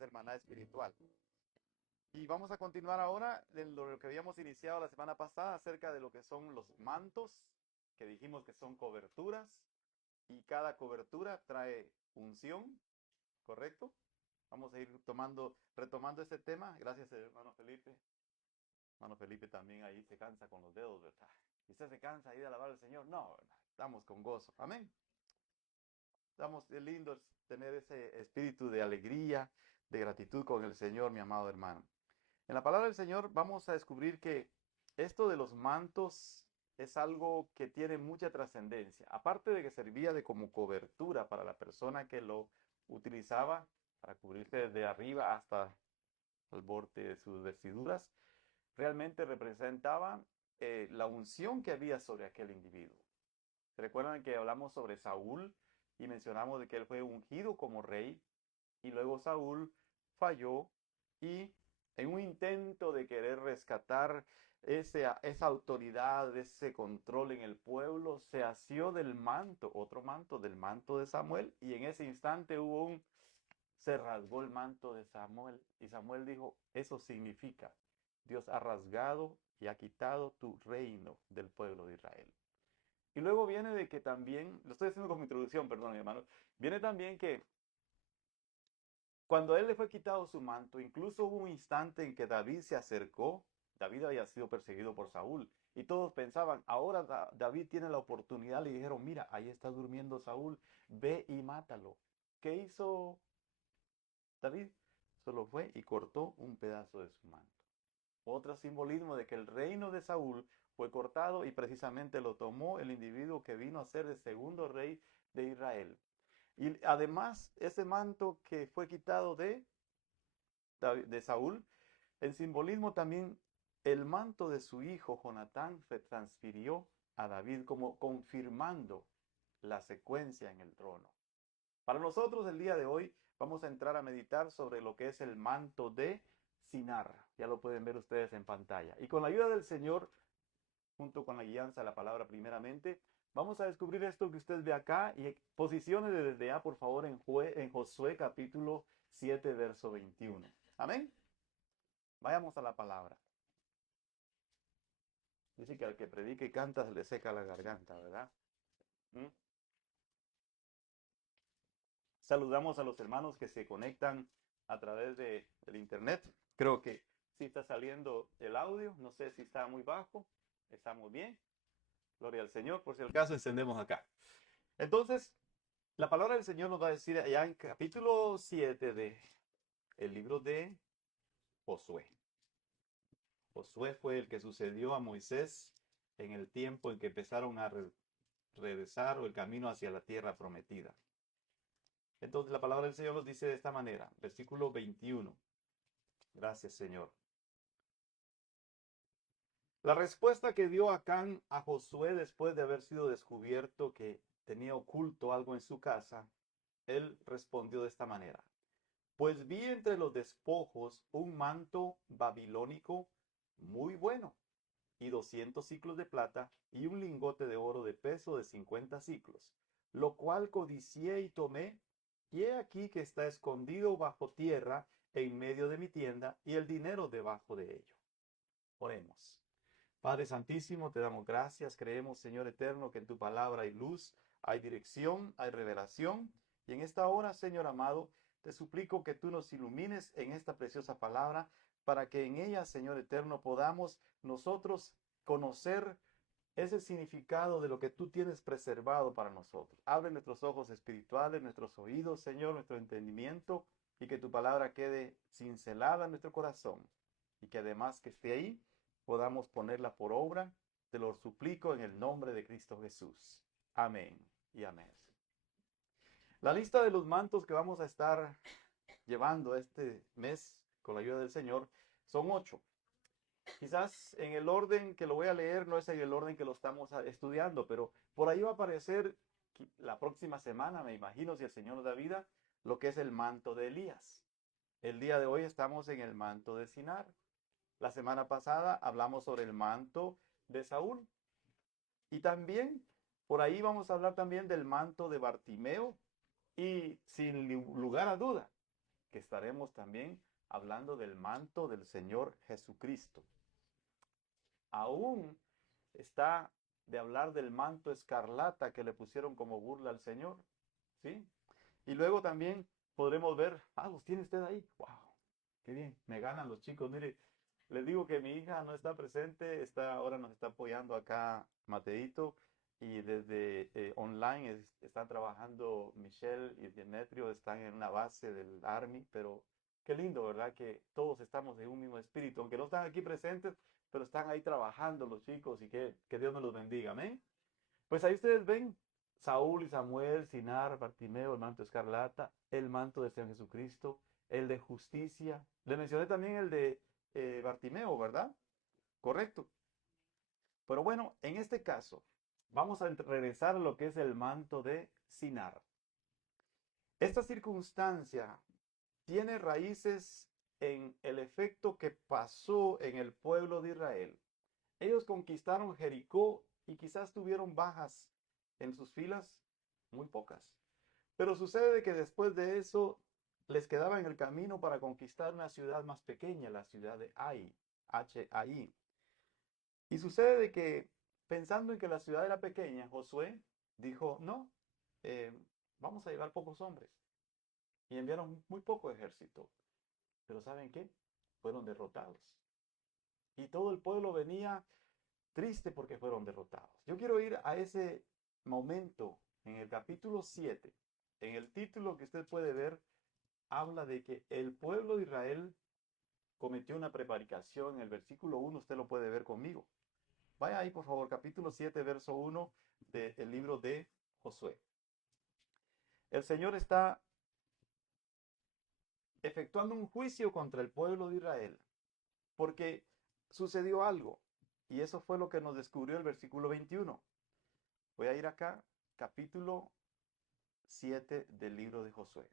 es el maná espiritual. Y vamos a continuar ahora en lo que habíamos iniciado la semana pasada acerca de lo que son los mantos, que dijimos que son coberturas, y cada cobertura trae unción, ¿correcto? Vamos a ir retomando este tema. Gracias, hermano Felipe. Hermano Felipe también ahí se cansa con los dedos, ¿verdad? ¿Y usted se cansa ahí de alabar al Señor? No, ¿verdad? Estamos con gozo. Amén. Estamos lindos tener ese espíritu de alegría, de gratitud con el Señor, mi amado hermano. En la palabra del Señor vamos a descubrir que esto de los mantos es algo que tiene mucha trascendencia. Aparte de que servía de como cobertura para la persona que lo utilizaba para cubrirse desde arriba hasta el borde de sus vestiduras, realmente representaba la unción que había sobre aquel individuo. ¿Se recuerdan que hablamos sobre Saúl y mencionamos de que él fue ungido como rey y luego Saúl falló y en un intento de querer rescatar esa autoridad, ese control en el pueblo, se asió del manto, otro manto, del manto de Samuel, y en ese instante se rasgó el manto de Samuel, y Samuel dijo, eso significa, Dios ha rasgado y ha quitado tu reino del pueblo de Israel. Y luego viene de que también, lo estoy haciendo como introducción, perdón, hermano, viene también que cuando a él le fue quitado su manto, incluso hubo un instante en que David se acercó. David había sido perseguido por Saúl. Y todos pensaban, ahora David tiene la oportunidad. Le dijeron, mira, ahí está durmiendo Saúl, ve y mátalo. ¿Qué hizo David? Solo fue y cortó un pedazo de su manto. Otro simbolismo de que el reino de Saúl fue cortado y precisamente lo tomó el individuo que vino a ser el segundo rey de Israel. Y además, ese manto que fue quitado de Saúl, en simbolismo también el manto de su hijo Jonatán se transfirió a David como confirmando la secuencia en el trono. Para nosotros el día de hoy vamos a entrar a meditar sobre lo que es el manto de Sinar. Ya lo pueden ver ustedes en pantalla. Y con la ayuda del Señor, junto con la guianza de la palabra primeramente, vamos a descubrir esto que usted ve acá y posiciones desde ya, por favor, en Josué capítulo 7, verso 21. Amén. Vayamos a la palabra. Dice que al que predica y canta se le seca la garganta, ¿verdad? ¿Mm? Saludamos a los hermanos que se conectan a través del internet. Creo que sí está saliendo el audio. No sé si está muy bajo. Estamos bien. Gloria al Señor. Por si el caso, encendemos acá. Entonces, la palabra del Señor nos va a decir allá en capítulo 7 de el libro de Josué. Josué fue el que sucedió a Moisés en el tiempo en que empezaron a regresar o el camino hacia la tierra prometida. Entonces la palabra del Señor nos dice de esta manera, versículo 21. Gracias, Señor. La respuesta que dio Acán a Josué después de haber sido descubierto que tenía oculto algo en su casa, él respondió de esta manera. Pues vi entre los despojos un manto babilónico muy bueno y 200 siclos de plata y un lingote de oro de peso de 50 siclos, lo cual codicié y tomé, y he aquí que está escondido bajo tierra en medio de mi tienda y el dinero debajo de ello. Oremos. Padre Santísimo, te damos gracias, creemos, Señor eterno, que en tu palabra hay luz, hay dirección, hay revelación, y en esta hora, Señor amado, te suplico que tú nos ilumines en esta preciosa palabra, para que en ella, Señor eterno, podamos nosotros conocer ese significado de lo que tú tienes preservado para nosotros. Abre nuestros ojos espirituales, nuestros oídos, Señor, nuestro entendimiento, y que tu palabra quede cincelada en nuestro corazón, y que además que esté ahí, podamos ponerla por obra. Te lo suplico en el nombre de Cristo Jesús. Amén y amén. La lista de los mantos que vamos a estar llevando este mes con la ayuda del Señor son 8. Quizás en el orden que lo voy a leer no es en el orden que lo estamos estudiando, pero por ahí va a aparecer la próxima semana, me imagino, si el Señor nos da vida, lo que es el manto de Elías. El día de hoy estamos en el manto de Sinar. La semana pasada hablamos sobre el manto de Saúl. Y también por ahí vamos a hablar también del manto de Bartimeo. Y sin lugar a duda, que estaremos también hablando del manto del Señor Jesucristo. Aún está de hablar del manto escarlata que le pusieron como burla al Señor, ¿sí? Y luego también podremos ver, los tiene usted ahí, wow, qué bien, me ganan los chicos, mire, les digo que mi hija no está presente, ahora nos está apoyando acá Mateito, y desde online están trabajando Michelle y Demetrio, están en una base del Army, pero qué lindo, ¿verdad? Que todos estamos en un mismo espíritu, aunque no están aquí presentes, pero están ahí trabajando los chicos y que Dios nos los bendiga, amén. Pues ahí ustedes ven Saúl y Samuel, Sinar, Bartimeo, el manto escarlata, el manto del Señor Jesucristo, el de justicia. Le mencioné también el de Bartimeo, ¿verdad? Correcto. Pero bueno, en este caso, vamos a regresar a lo que es el manto de Sinar. Esta circunstancia tiene raíces en el efecto que pasó en el pueblo de Israel. Ellos conquistaron Jericó y quizás tuvieron bajas en sus filas, muy pocas. Pero sucede que después de eso les quedaba en el camino para conquistar una ciudad más pequeña, la ciudad de Ai, H-A-I. Y sucede de que pensando en que la ciudad era pequeña, Josué dijo, no, eh, vamos a llevar pocos hombres. Y enviaron muy poco ejército. Pero ¿saben qué? Fueron derrotados. Y todo el pueblo venía triste porque fueron derrotados. Yo quiero ir a ese momento en el capítulo 7. En el título que usted puede ver, habla de que el pueblo de Israel cometió una prevaricación. En el versículo 1 usted lo puede ver conmigo. Vaya ahí, por favor, capítulo 7, verso 1 del libro de Josué. El Señor está efectuando un juicio contra el pueblo de Israel porque sucedió algo. Y eso fue lo que nos descubrió el versículo 21. Voy a ir acá, capítulo 7 del libro de Josué.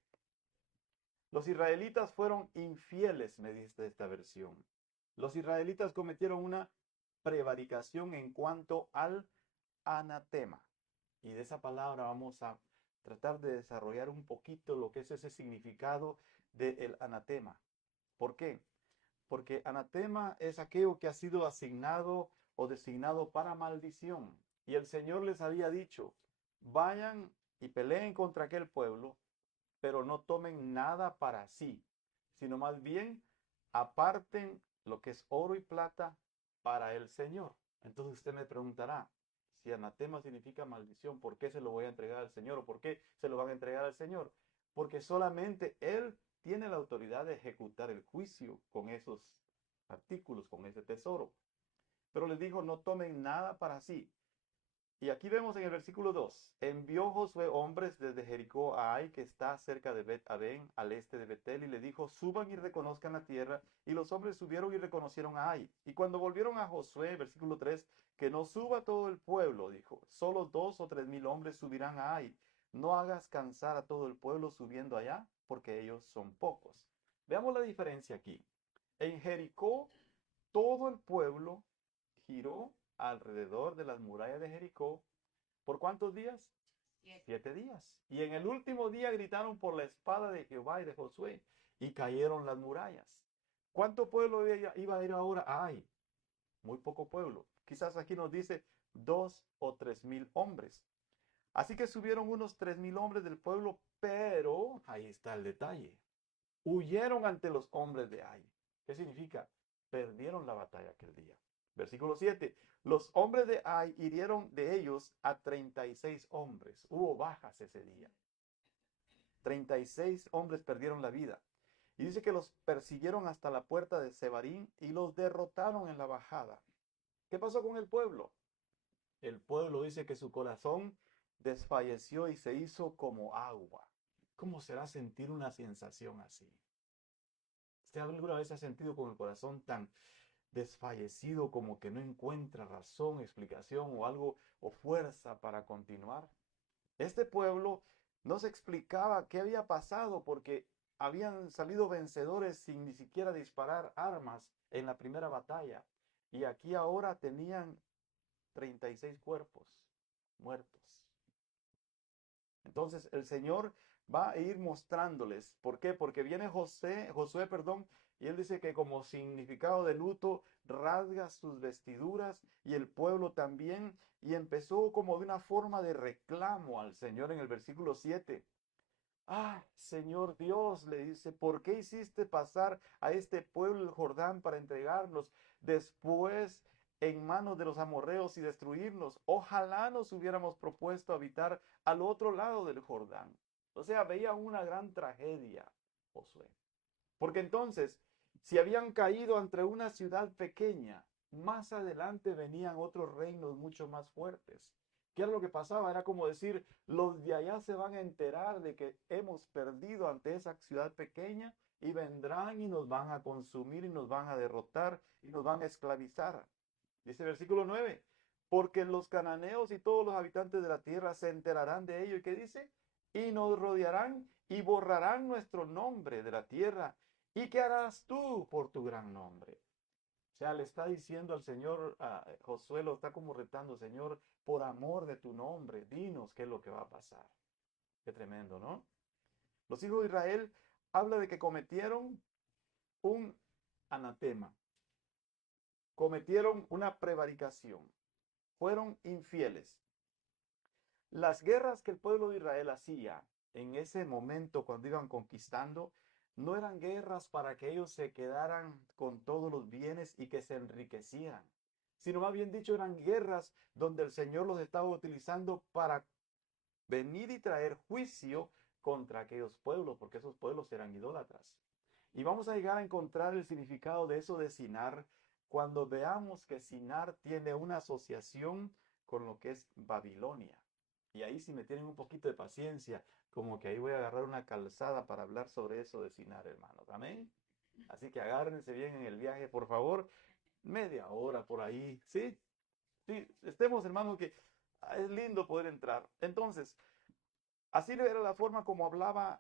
Los israelitas fueron infieles, me dice esta versión. Los israelitas cometieron una prevaricación en cuanto al anatema. Y de esa palabra vamos a tratar de desarrollar un poquito lo que es ese significado del anatema. ¿Por qué? Porque anatema es aquello que ha sido asignado o designado para maldición. Y el Señor les había dicho, vayan y peleen contra aquel pueblo, pero no tomen nada para sí, sino más bien aparten lo que es oro y plata para el Señor. Entonces usted me preguntará, si anatema significa maldición, ¿por qué se lo voy a entregar al Señor? ¿O por qué se lo van a entregar al Señor? Porque solamente Él tiene la autoridad de ejecutar el juicio con esos artículos, con ese tesoro. Pero les dijo, no tomen nada para sí. Y aquí vemos en el versículo 2, envió Josué hombres desde Jericó a Ai, que está cerca de Bet-Aben, al este de Betel, y le dijo, suban y reconozcan la tierra. Y los hombres subieron y reconocieron a Ai. Y cuando volvieron a Josué, versículo 3, que no suba todo el pueblo, dijo, solo 2 o 3 mil hombres subirán a Ai. No hagas cansar a todo el pueblo subiendo allá, porque ellos son pocos. Veamos la diferencia aquí. En Jericó, todo el pueblo giró alrededor de las murallas de Jericó. ¿Por cuántos días? 7 días. Y en el último día gritaron por la espada de Jehová y de Josué y cayeron las murallas. ¿Cuánto pueblo iba a ir ahora? Ay, muy poco pueblo. Quizás aquí nos dice 2 o 3 mil hombres. Así que subieron unos 3 mil hombres del pueblo, pero ahí está el detalle. Huyeron ante los hombres de Ai. ¿Qué significa? Perdieron la batalla aquel día. Versículo 7. Los hombres de Ai hirieron de ellos a 36 hombres. Hubo bajas ese día. 36 hombres perdieron la vida. Y dice que los persiguieron hasta la puerta de Sebarín y los derrotaron en la bajada. ¿Qué pasó con el pueblo? El pueblo dice que su corazón desfalleció y se hizo como agua. ¿Cómo será sentir una sensación así? ¿Usted alguna vez ha sentido con el corazón tan desfallecido como que no encuentra razón, explicación o algo o fuerza para continuar? Este pueblo no se explicaba qué había pasado porque habían salido vencedores sin ni siquiera disparar armas en la primera batalla. Y aquí ahora tenían 36 cuerpos muertos. Entonces el Señor va a ir mostrándoles. ¿Por qué? Porque viene Josué, perdón, y él dice que como significado de luto rasga sus vestiduras y el pueblo también, y empezó como de una forma de reclamo al Señor en el versículo 7. Ah, Señor Dios, le dice, ¿por qué hiciste pasar a este pueblo el Jordán para entregarlos después en manos de los amorreos y destruirnos? Ojalá nos hubiéramos propuesto habitar al otro lado del Jordán. O sea, veía una gran tragedia, Josué. Porque entonces, si habían caído entre una ciudad pequeña, más adelante venían otros reinos mucho más fuertes. ¿Qué era lo que pasaba? Era como decir, los de allá se van a enterar de que hemos perdido ante esa ciudad pequeña y vendrán y nos van a consumir y nos van a derrotar y nos van a esclavizar. Dice el versículo 9, porque los cananeos y todos los habitantes de la tierra se enterarán de ello. ¿Y qué dice? Y nos rodearán y borrarán nuestro nombre de la tierra. ¿Y qué harás tú por tu gran nombre? O sea, le está diciendo al Señor, a Josué lo está como retando, Señor, por amor de tu nombre, dinos qué es lo que va a pasar. Qué tremendo, ¿no? Los hijos de Israel habla de que cometieron un anatema, cometieron una prevaricación, fueron infieles. Las guerras que el pueblo de Israel hacía en ese momento cuando iban conquistando, no eran guerras para que ellos se quedaran con todos los bienes y que se enriquecieran, sino más bien dicho eran guerras donde el Señor los estaba utilizando para venir y traer juicio contra aquellos pueblos, porque esos pueblos eran idólatras. Y vamos a llegar a encontrar el significado de eso de Sinar cuando veamos que Sinar tiene una asociación con lo que es Babilonia. Y ahí si me tienen un poquito de paciencia, como que ahí voy a agarrar una calzada para hablar sobre eso de Sinar, hermanos. Amén. Así que agárrense bien en el viaje, por favor. Media hora por ahí, ¿sí? Sí, estemos, hermanos, que es lindo poder entrar. Entonces, así era la forma como hablaba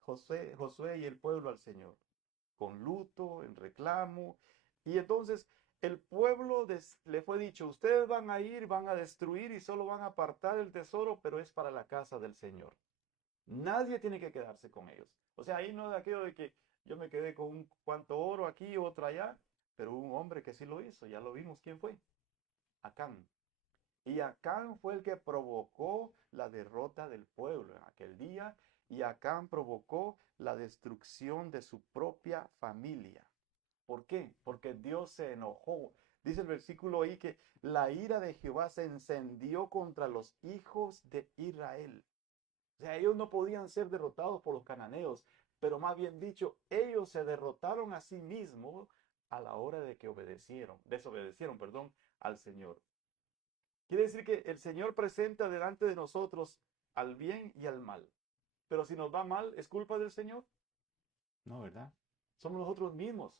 Josué y el pueblo al Señor, con luto, en reclamo. Y entonces el pueblo le fue dicho, ustedes van a ir, van a destruir y solo van a apartar el tesoro, pero es para la casa del Señor. Nadie tiene que quedarse con ellos. O sea, ahí no es aquello de que yo me quedé con un cuanto oro aquí, otro allá, pero hubo un hombre que sí lo hizo, ya lo vimos quién fue, Acán. Y Acán fue el que provocó la derrota del pueblo en aquel día, y Acán provocó la destrucción de su propia familia. ¿Por qué? Porque Dios se enojó. Dice el versículo ahí que la ira de Jehová se encendió contra los hijos de Israel. O sea, ellos no podían ser derrotados por los cananeos, pero más bien dicho, ellos se derrotaron a sí mismos a la hora de que desobedecieron, perdón, al Señor. Quiere decir que el Señor presenta delante de nosotros al bien y al mal. Pero si nos va mal, ¿es culpa del Señor? No, ¿verdad? Somos nosotros mismos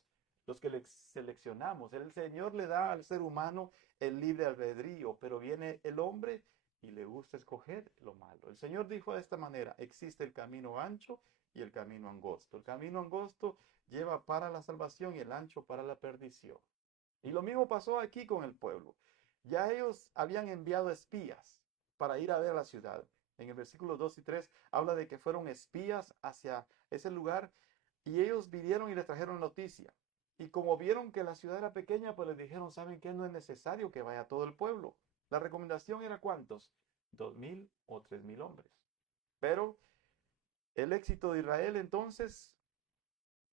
los que seleccionamos. El Señor le da al ser humano el libre albedrío, pero viene el hombre y le gusta escoger lo malo. El Señor dijo de esta manera, existe el camino ancho y el camino angosto. El camino angosto lleva para la salvación y el ancho para la perdición. Y lo mismo pasó aquí con el pueblo. Ya ellos habían enviado espías para ir a ver la ciudad. En el versículo 2 y 3 habla de que fueron espías hacia ese lugar y ellos vinieron y les trajeron noticia. Y como vieron que la ciudad era pequeña, pues les dijeron, ¿saben qué? No es necesario que vaya todo el pueblo. La recomendación era ¿cuántos? 2,000 o 3,000 hombres. Pero el éxito de Israel entonces,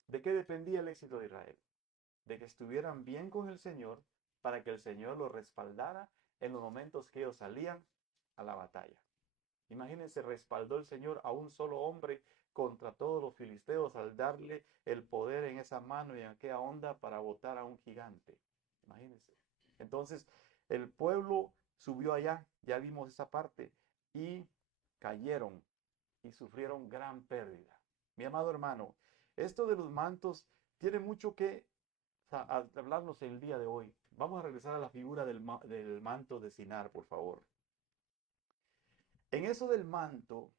¿de qué dependía el éxito de Israel? De que estuvieran bien con el Señor para que el Señor los respaldara en los momentos que ellos salían a la batalla. Imagínense, respaldó el Señor a un solo hombre contra todos los filisteos al darle el poder en esa mano y en aquella onda para botar a un gigante. Imagínense. Entonces, el pueblo subió allá, ya vimos esa parte, y cayeron y sufrieron gran pérdida. Mi amado hermano, esto de los mantos tiene mucho que hablarnos el día de hoy. Vamos a regresar a la figura del manto de Sinar, por favor. En eso del manto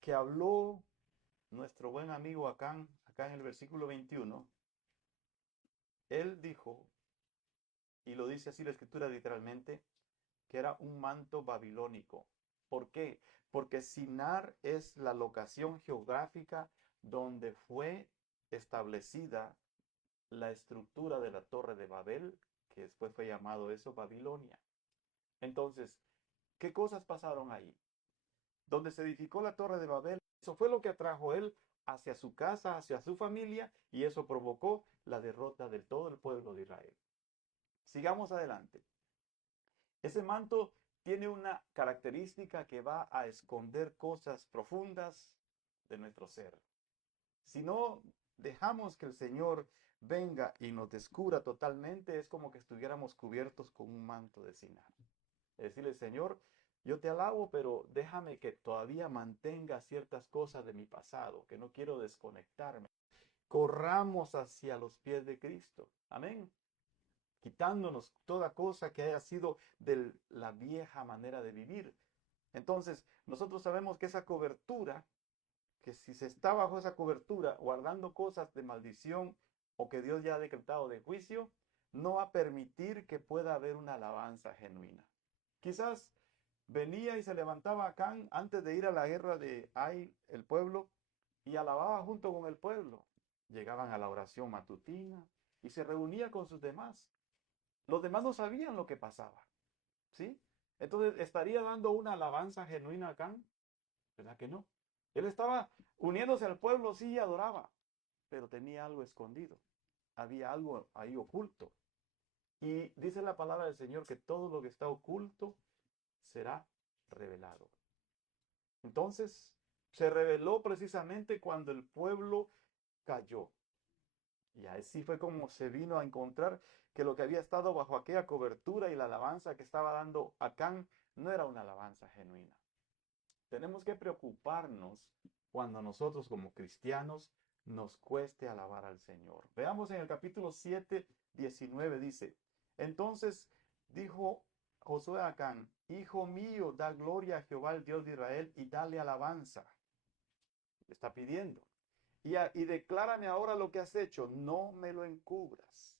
que habló nuestro buen amigo acá en el versículo 21, él dijo, y lo dice así la escritura literalmente, que era un manto babilónico. ¿Por qué? porque Sinar es la locación geográfica donde fue establecida la estructura de la Torre de Babel, que después fue llamado eso Babilonia. Entonces, ¿qué cosas pasaron ahí? Donde se edificó la Torre de Babel, eso fue lo que atrajo él hacia su casa, hacia su familia, y eso provocó la derrota de todo el pueblo de Israel. Sigamos adelante. Ese manto tiene una característica que va a esconder cosas profundas de nuestro ser. Si no dejamos que el Señor venga y nos descubra totalmente, es como que estuviéramos cubiertos con un manto de Sinar. Es decirle, Señor, yo te alabo, pero déjame que todavía mantenga ciertas cosas de mi pasado, que no quiero desconectarme. Corramos hacia los pies de Cristo. Amén. Quitándonos toda cosa que haya sido de la vieja manera de vivir. Entonces, nosotros sabemos que esa cobertura, que si se está bajo esa cobertura guardando cosas de maldición o que Dios ya ha decretado de juicio, no va a permitir que pueda haber una alabanza genuina. Quizás venía y se levantaba Acán antes de ir a la guerra de Ai, el pueblo, y alababa junto con el pueblo. Llegaban a la oración matutina y se reunía con sus demás. Los demás no sabían lo que pasaba, ¿sí? Entonces, ¿estaría dando una alabanza genuina a Acán? ¿Verdad que no? Él estaba uniéndose al pueblo, sí, y adoraba, pero tenía algo escondido. Había algo ahí oculto. Y dice la palabra del Señor que todo lo que está oculto será revelado. Entonces, se reveló precisamente cuando el pueblo cayó. Y así fue como se vino a encontrar que lo que había estado bajo aquella cobertura y la alabanza que estaba dando Acán no era una alabanza genuina. Tenemos que preocuparnos cuando nosotros como cristianos nos cueste alabar al Señor. Veamos en el capítulo 7, 19 dice, entonces dijo Josué a Acán, hijo mío, da gloria a Jehová el Dios de Israel y dale alabanza. Le está pidiendo. Y declárame ahora lo que has hecho, no me lo encubras.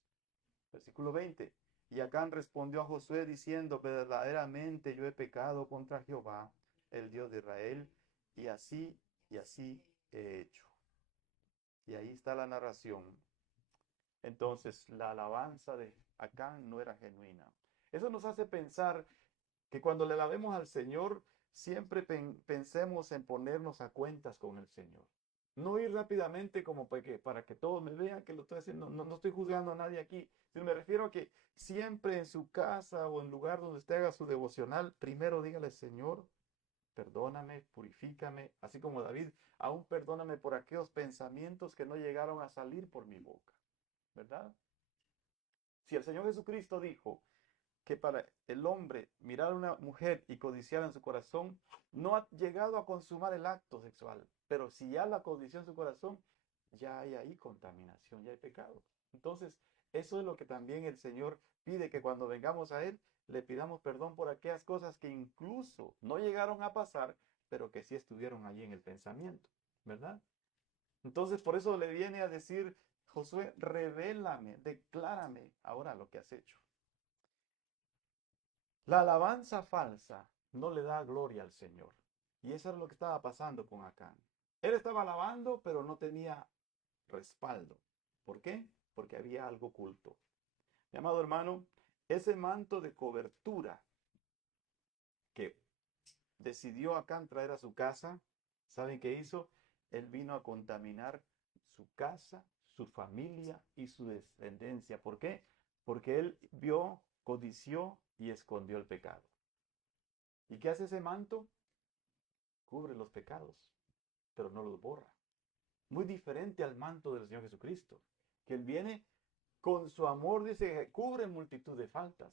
Versículo 20. Y Acán respondió a Josué diciendo, verdaderamente yo he pecado contra Jehová, el Dios de Israel, y así he hecho. Y ahí está la narración. Entonces, la alabanza de Acán no era genuina. Eso nos hace pensar que cuando le alabemos al Señor, siempre pensemos en ponernos a cuentas con el Señor. No ir rápidamente como para que todos me vean que lo estoy haciendo. No estoy juzgando a nadie aquí. Sino me refiero a que siempre en su casa o en lugar donde usted haga su devocional, primero dígale, Señor, perdóname, purifícame, así como David, aún perdóname por aquellos pensamientos que no llegaron a salir por mi boca. ¿Verdad? Si el Señor Jesucristo dijo que para el hombre mirar a una mujer y codiciar en su corazón, no ha llegado a consumar el acto sexual, pero si ya la codició en su corazón, ya hay ahí contaminación, ya hay pecado. Entonces, eso es lo que también el Señor pide, que cuando vengamos a Él, le pidamos perdón por aquellas cosas que incluso no llegaron a pasar, pero que sí estuvieron allí en el pensamiento, ¿verdad? Entonces, por eso le viene a decir Josué, revélame, declárame ahora lo que has hecho. La alabanza falsa no le da gloria al Señor. Y eso es lo que estaba pasando con Acán. Él estaba alabando, pero no tenía respaldo. ¿Por qué? Porque había algo oculto. Mi amado hermano, ese manto de cobertura que decidió Acán traer a su casa, ¿saben qué hizo? Él vino a contaminar su casa, su familia y su descendencia. ¿Por qué? Porque él vio, codició y escondió el pecado. ¿Y qué hace ese manto? Cubre los pecados, pero no los borra. Muy diferente al manto del Señor Jesucristo, que Él viene con su amor, dice, cubre multitud de faltas,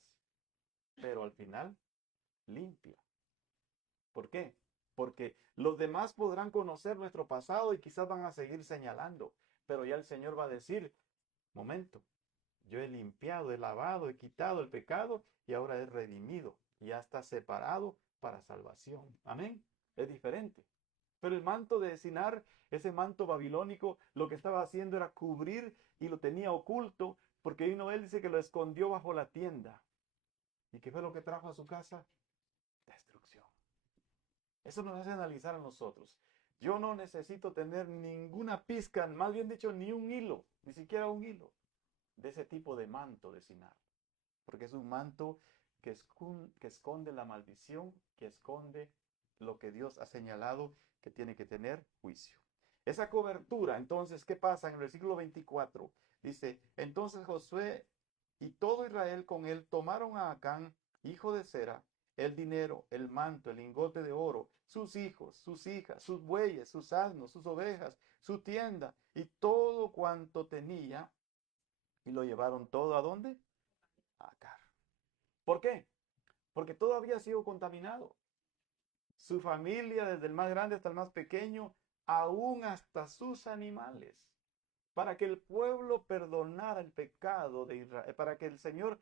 pero al final limpia. ¿Por qué? Porque los demás podrán conocer nuestro pasado y quizás van a seguir señalando, pero ya el Señor va a decir, momento, yo he limpiado, he lavado, he quitado el pecado y ahora he redimido. Ya está separado para salvación. Amén. Es diferente. Pero el manto de Sinar, ese manto babilónico, lo que estaba haciendo era cubrir y lo tenía oculto, porque vino él, dice que lo escondió bajo la tienda. ¿Y qué fue lo que trajo a su casa? Destrucción. Eso nos hace analizar a nosotros. Yo no necesito tener ninguna pizca, más bien dicho, ni un hilo, ni siquiera un hilo de ese tipo de manto de Sinar. Porque es un manto que esconde la maldición, que esconde lo que Dios ha señalado que tiene que tener juicio. Esa cobertura, entonces, ¿qué pasa? En el versículo 24 dice, entonces Josué y todo Israel con él tomaron a Acán, hijo de Zera, el dinero, el manto, el lingote de oro, sus hijos, sus hijas, sus bueyes, sus asnos, sus ovejas, su tienda y todo cuanto tenía, y lo llevaron todo ¿a dónde? A Acán. ¿Por qué? Porque todo había sido contaminado. Su familia, desde el más grande hasta el más pequeño, aún hasta sus animales. Para que el pueblo perdonara el pecado de Israel, para que el Señor,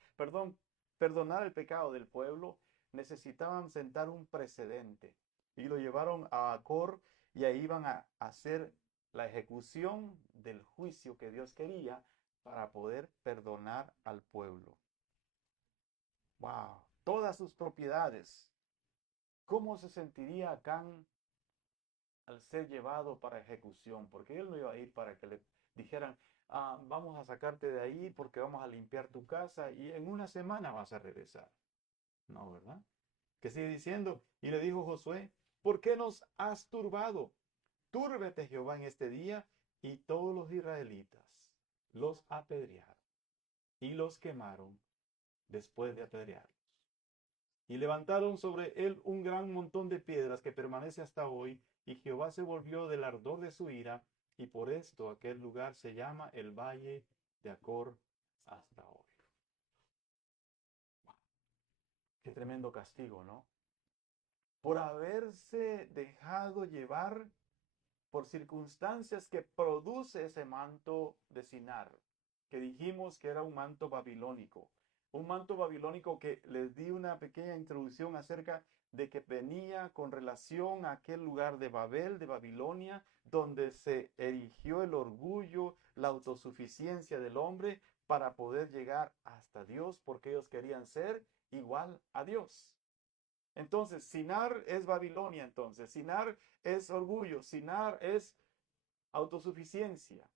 perdonara el pecado del pueblo, necesitaban sentar un precedente. Y lo llevaron a Acor y ahí iban a hacer la ejecución del juicio que Dios quería para poder perdonar al pueblo. Wow, todas sus propiedades. ¿Cómo se sentiría Acán al ser llevado para ejecución? Porque él no iba a ir para que le dijeran, vamos a sacarte de ahí porque vamos a limpiar tu casa y en una semana vas a regresar. No, ¿verdad? Que sigue diciendo, y le dijo Josué, ¿por qué nos has turbado? Túrbete Jehová en este día, y todos los israelitas los apedrearon y los quemaron después de apedrearlos. Y levantaron sobre él un gran montón de piedras que permanece hasta hoy, y Jehová se volvió del ardor de su ira, y por esto aquel lugar se llama el Valle de Acor hasta hoy. Wow, qué tremendo castigo, ¿no? Por haberse dejado llevar por circunstancias que produce ese manto de Sinar, que dijimos que era un manto babilónico. Un manto babilónico que les di una pequeña introducción acerca de que venía con relación a aquel lugar de Babel, de Babilonia, donde se erigió el orgullo, la autosuficiencia del hombre para poder llegar hasta Dios, porque ellos querían ser igual a Dios. Entonces, Sinar es Babilonia, entonces. Sinar es orgullo, Sinar es autosuficiencia.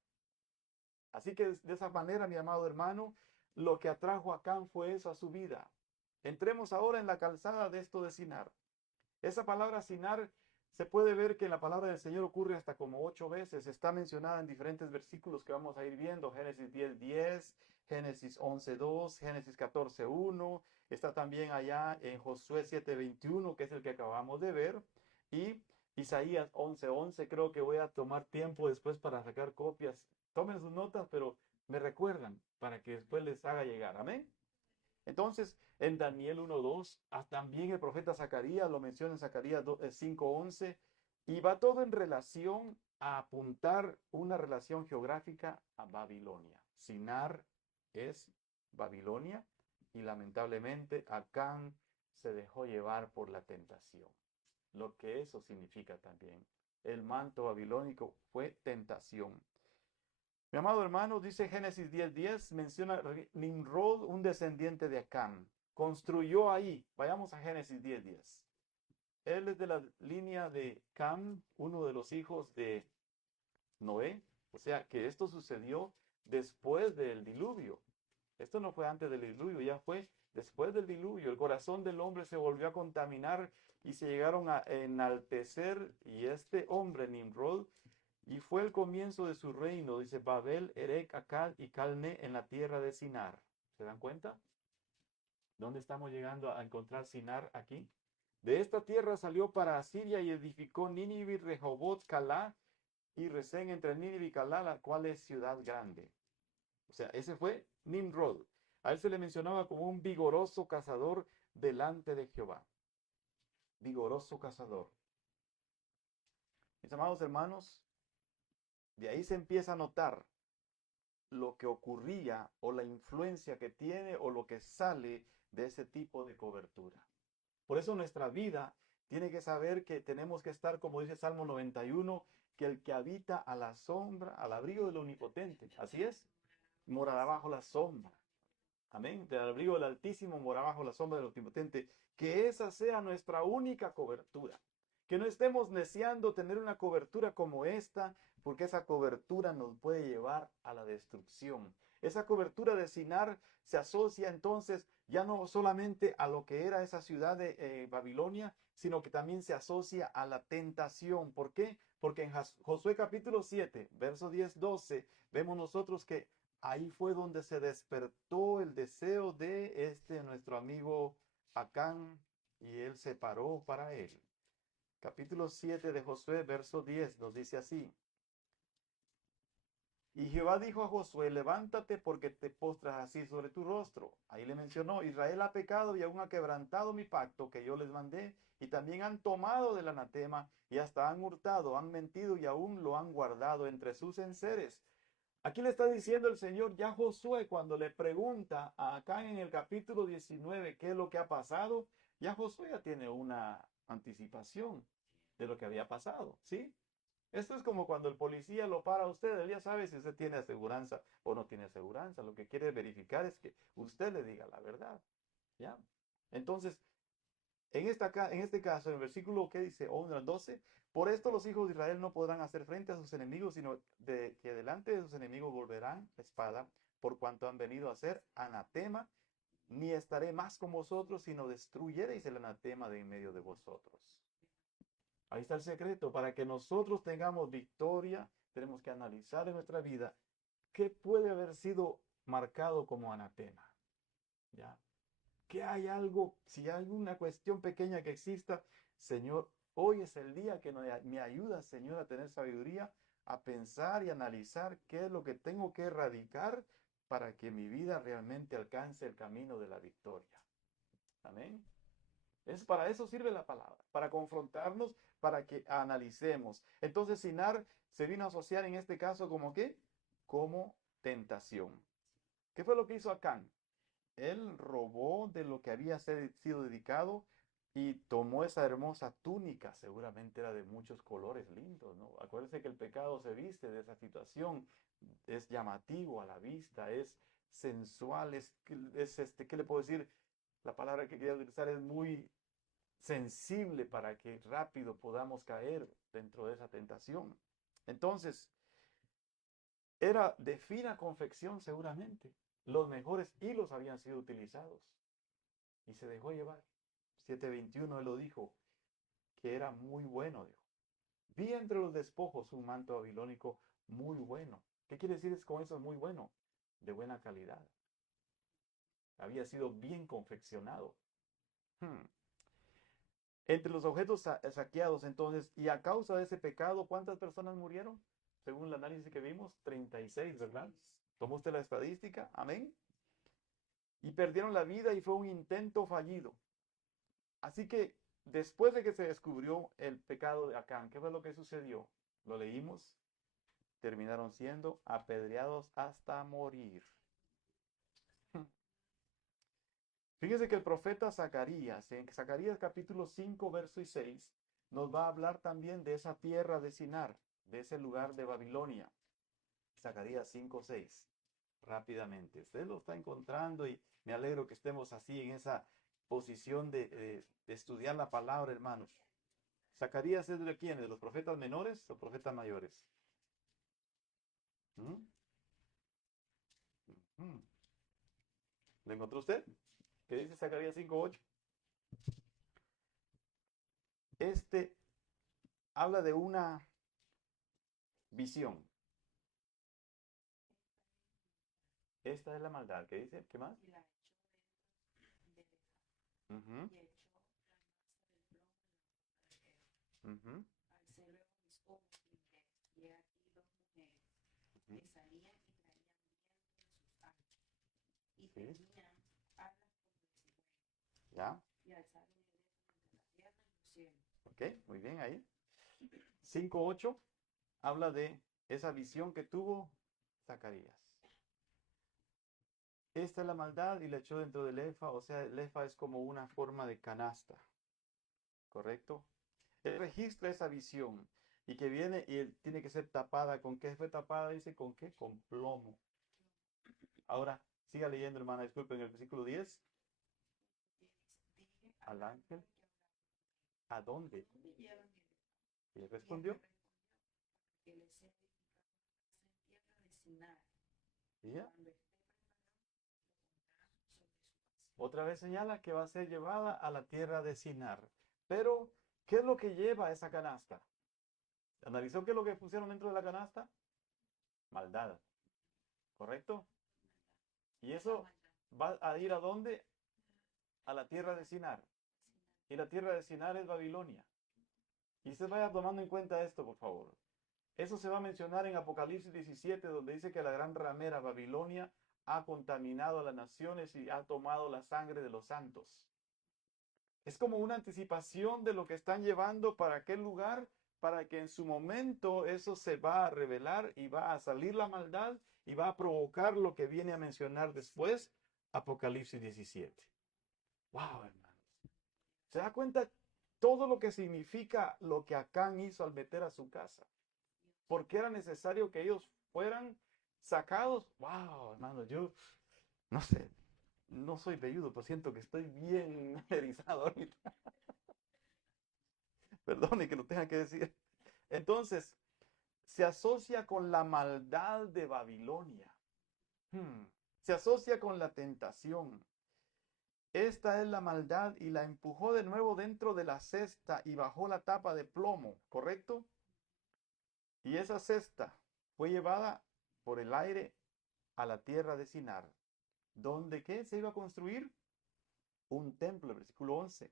Así que de esa manera, mi amado hermano, lo que atrajo a Acán fue eso a su vida. Entremos ahora en la calzada de esto de Sinar. Esa palabra Sinar se puede ver que en la palabra del Señor ocurre hasta como 8 veces. Está mencionada en diferentes versículos que vamos a ir viendo. Génesis 10:10, Génesis 11:2, Génesis 14:1. Está también allá en Josué 7:21, que es el que acabamos de ver. Y Isaías 11:11. Creo que voy a tomar tiempo después para sacar copias. Tomen sus notas, pero me recuerdan para que después les haga llegar. Amén. Entonces, en Daniel 1:2, también el profeta Zacarías lo menciona en Zacarías 5:11, y va todo en relación a apuntar una relación geográfica a Babilonia. Sinar es Babilonia y lamentablemente Acán se dejó llevar por la tentación. Lo que eso significa también. El manto babilónico fue tentación. Mi amado hermano, dice Génesis 10:10, menciona Nimrod, un descendiente de Acán. Construyó ahí. Vayamos a Génesis 10:10. Él es de la línea de Cam, uno de los hijos de Noé. O sea que esto sucedió después del diluvio. Esto no fue antes del diluvio, ya fue después del diluvio. El corazón del hombre se volvió a contaminar y se llegaron a enaltecer. Y este hombre, Nimrod, y fue el comienzo de su reino, dice Babel, Erec, Akkad y Calne en la tierra de Sinar. ¿Se dan cuenta? ¿Dónde estamos llegando a encontrar Sinar aquí? De esta tierra salió para Asiria y edificó Nínive, Rehoboth, Calá y Resén entre Nínive y Calá, la cual es ciudad grande. O sea, ese fue Nimrod. A él se le mencionaba como un vigoroso cazador delante de Jehová. Vigoroso cazador. Mis amados hermanos, de ahí se empieza a notar lo que ocurría o la influencia que tiene o lo que sale de ese tipo de cobertura. Por eso nuestra vida tiene que saber que tenemos que estar, como dice Salmo 91, que el que habita a la sombra, al abrigo del Omnipotente, así es, morará bajo la sombra. Amén. Del abrigo del Altísimo morará bajo la sombra del Omnipotente. Que esa sea nuestra única cobertura. Que no estemos deseando tener una cobertura como esta, porque esa cobertura nos puede llevar a la destrucción. Esa cobertura de Sinar se asocia entonces ya no solamente a lo que era esa ciudad de Babilonia, sino que también se asocia a la tentación. ¿Por qué? Porque en Josué capítulo 7, verso 10-12, vemos nosotros que ahí fue donde se despertó el deseo de nuestro amigo Acán, y él se paró para él. Capítulo 7 de Josué, verso 10, nos dice así: y Jehová dijo a Josué, levántate porque te postras así sobre tu rostro. Ahí le mencionó, Israel ha pecado y aún ha quebrantado mi pacto que yo les mandé, y también han tomado del anatema, y hasta han hurtado, han mentido y aún lo han guardado entre sus enseres. Aquí le está diciendo el Señor ya a Josué cuando le pregunta acá en el capítulo 19 qué es lo que ha pasado. Ya Josué ya tiene una anticipación de lo que había pasado, ¿sí? Esto es como cuando el policía lo para a usted, él ya sabe si usted tiene aseguranza o no tiene aseguranza. Lo que quiere verificar es que usted le diga la verdad, ¿ya? Entonces, en este caso, en el versículo que dice 11 al 12, por esto los hijos de Israel no podrán hacer frente a sus enemigos, sino que delante de sus enemigos volverán la espada, por cuanto han venido a ser anatema, ni estaré más con vosotros, sino destruyereis el anatema de en medio de vosotros. Ahí está el secreto. Para que nosotros tengamos victoria, tenemos que analizar en nuestra vida qué puede haber sido marcado como anatema, ¿ya? Que hay algo, si hay una cuestión pequeña que exista, Señor, hoy es el día que me ayuda, Señor, a tener sabiduría, a pensar y analizar qué es lo que tengo que erradicar para que mi vida realmente alcance el camino de la victoria. Amén. Para eso sirve la palabra, para confrontarnos, para que analicemos. Entonces, Sinar se vino a asociar en este caso como ¿qué? Como tentación. ¿Qué fue lo que hizo Acán? Él robó de lo que había sido dedicado y tomó esa hermosa túnica, seguramente era de muchos colores lindos, ¿no? Acuérdense que el pecado se viste de esa situación, es llamativo a la vista, es sensual, ¿qué le puedo decir? La palabra que quería utilizar es muy sensible para que rápido podamos caer dentro de esa tentación. Entonces, era de fina confección seguramente. Los mejores hilos habían sido utilizados y se dejó llevar. 7:21 él lo dijo, que era muy bueno, dijo. Vi entre los despojos un manto babilónico muy bueno. ¿Qué quiere decir con eso muy bueno? De buena calidad. Había sido bien confeccionado. Entre los objetos saqueados, entonces, y a causa de ese pecado, ¿cuántas personas murieron? Según el análisis que vimos, 36, ¿verdad? ¿Tomó usted la estadística? Amén. Y perdieron la vida y fue un intento fallido. Así que después de que se descubrió el pecado de Acán, ¿qué fue lo que sucedió? Lo leímos. Terminaron siendo apedreados hasta morir. Fíjese que el profeta Zacarías, en Zacarías capítulo 5, verso 6, nos va a hablar también de esa tierra de Sinar, de ese lugar de Babilonia. Zacarías 5, 6. Rápidamente. Usted lo está encontrando y me alegro que estemos así en esa posición de estudiar la palabra, hermanos. Zacarías es de quién, de los profetas menores o profetas mayores. ¿Mm? ¿Mm? ¿Lo encontró usted? ¿Qué dice Zacarías 5:8? Este habla de una visión. Esta es la maldad. ¿Qué dice? ¿Qué más? Ujú, ujú, ujú. Sí, ya. Ok, muy bien ahí. 5:8 habla de esa visión que tuvo Zacarías. Esta es la maldad y la echó dentro del efa, o sea, el efa es como una forma de canasta, ¿correcto? Él registra esa visión y que viene y él tiene que ser tapada. ¿Con qué fue tapada? Dice, ¿con qué? Con plomo. Ahora, siga leyendo, hermana, disculpen, el versículo 10. Al ángel, ¿a dónde? Y él respondió. Que les he edificado casa en tierra de Sinar. ¿Ya? Cuando esté preparado, lo pondrán sobre su base. Otra vez señala que va a ser llevada a la tierra de Sinar. Pero, ¿qué es lo que lleva esa canasta? ¿Analizó qué es lo que pusieron dentro de la canasta? Maldad. ¿Correcto? ¿Y eso va a ir a dónde? A la tierra de Sinar. Y la tierra de Sinar es Babilonia. Y usted vaya tomando en cuenta esto, por favor. Eso se va a mencionar en Apocalipsis 17, donde dice que la gran ramera Babilonia ha contaminado a las naciones y ha tomado la sangre de los santos. Es como una anticipación de lo que están llevando para aquel lugar, para que en su momento eso se va a revelar y va a salir la maldad y va a provocar lo que viene a mencionar después, Apocalipsis 17. Wow, hermanos. ¿Se da cuenta todo lo que significa lo que Acán hizo al meter a su casa? Porque era necesario que ellos fueran sacados. Wow, hermano, yo no sé, no soy velludo, pero siento que estoy bien erizado ahorita. Perdone que lo tenga que decir. Entonces, se asocia con la maldad de Babilonia. Se asocia con la tentación. Esta es la maldad y la empujó de nuevo dentro de la cesta y bajó la tapa de plomo, ¿correcto? Y esa cesta fue llevada por el aire a la tierra de Sinar, donde ¿qué se iba a construir? Un templo, versículo 11.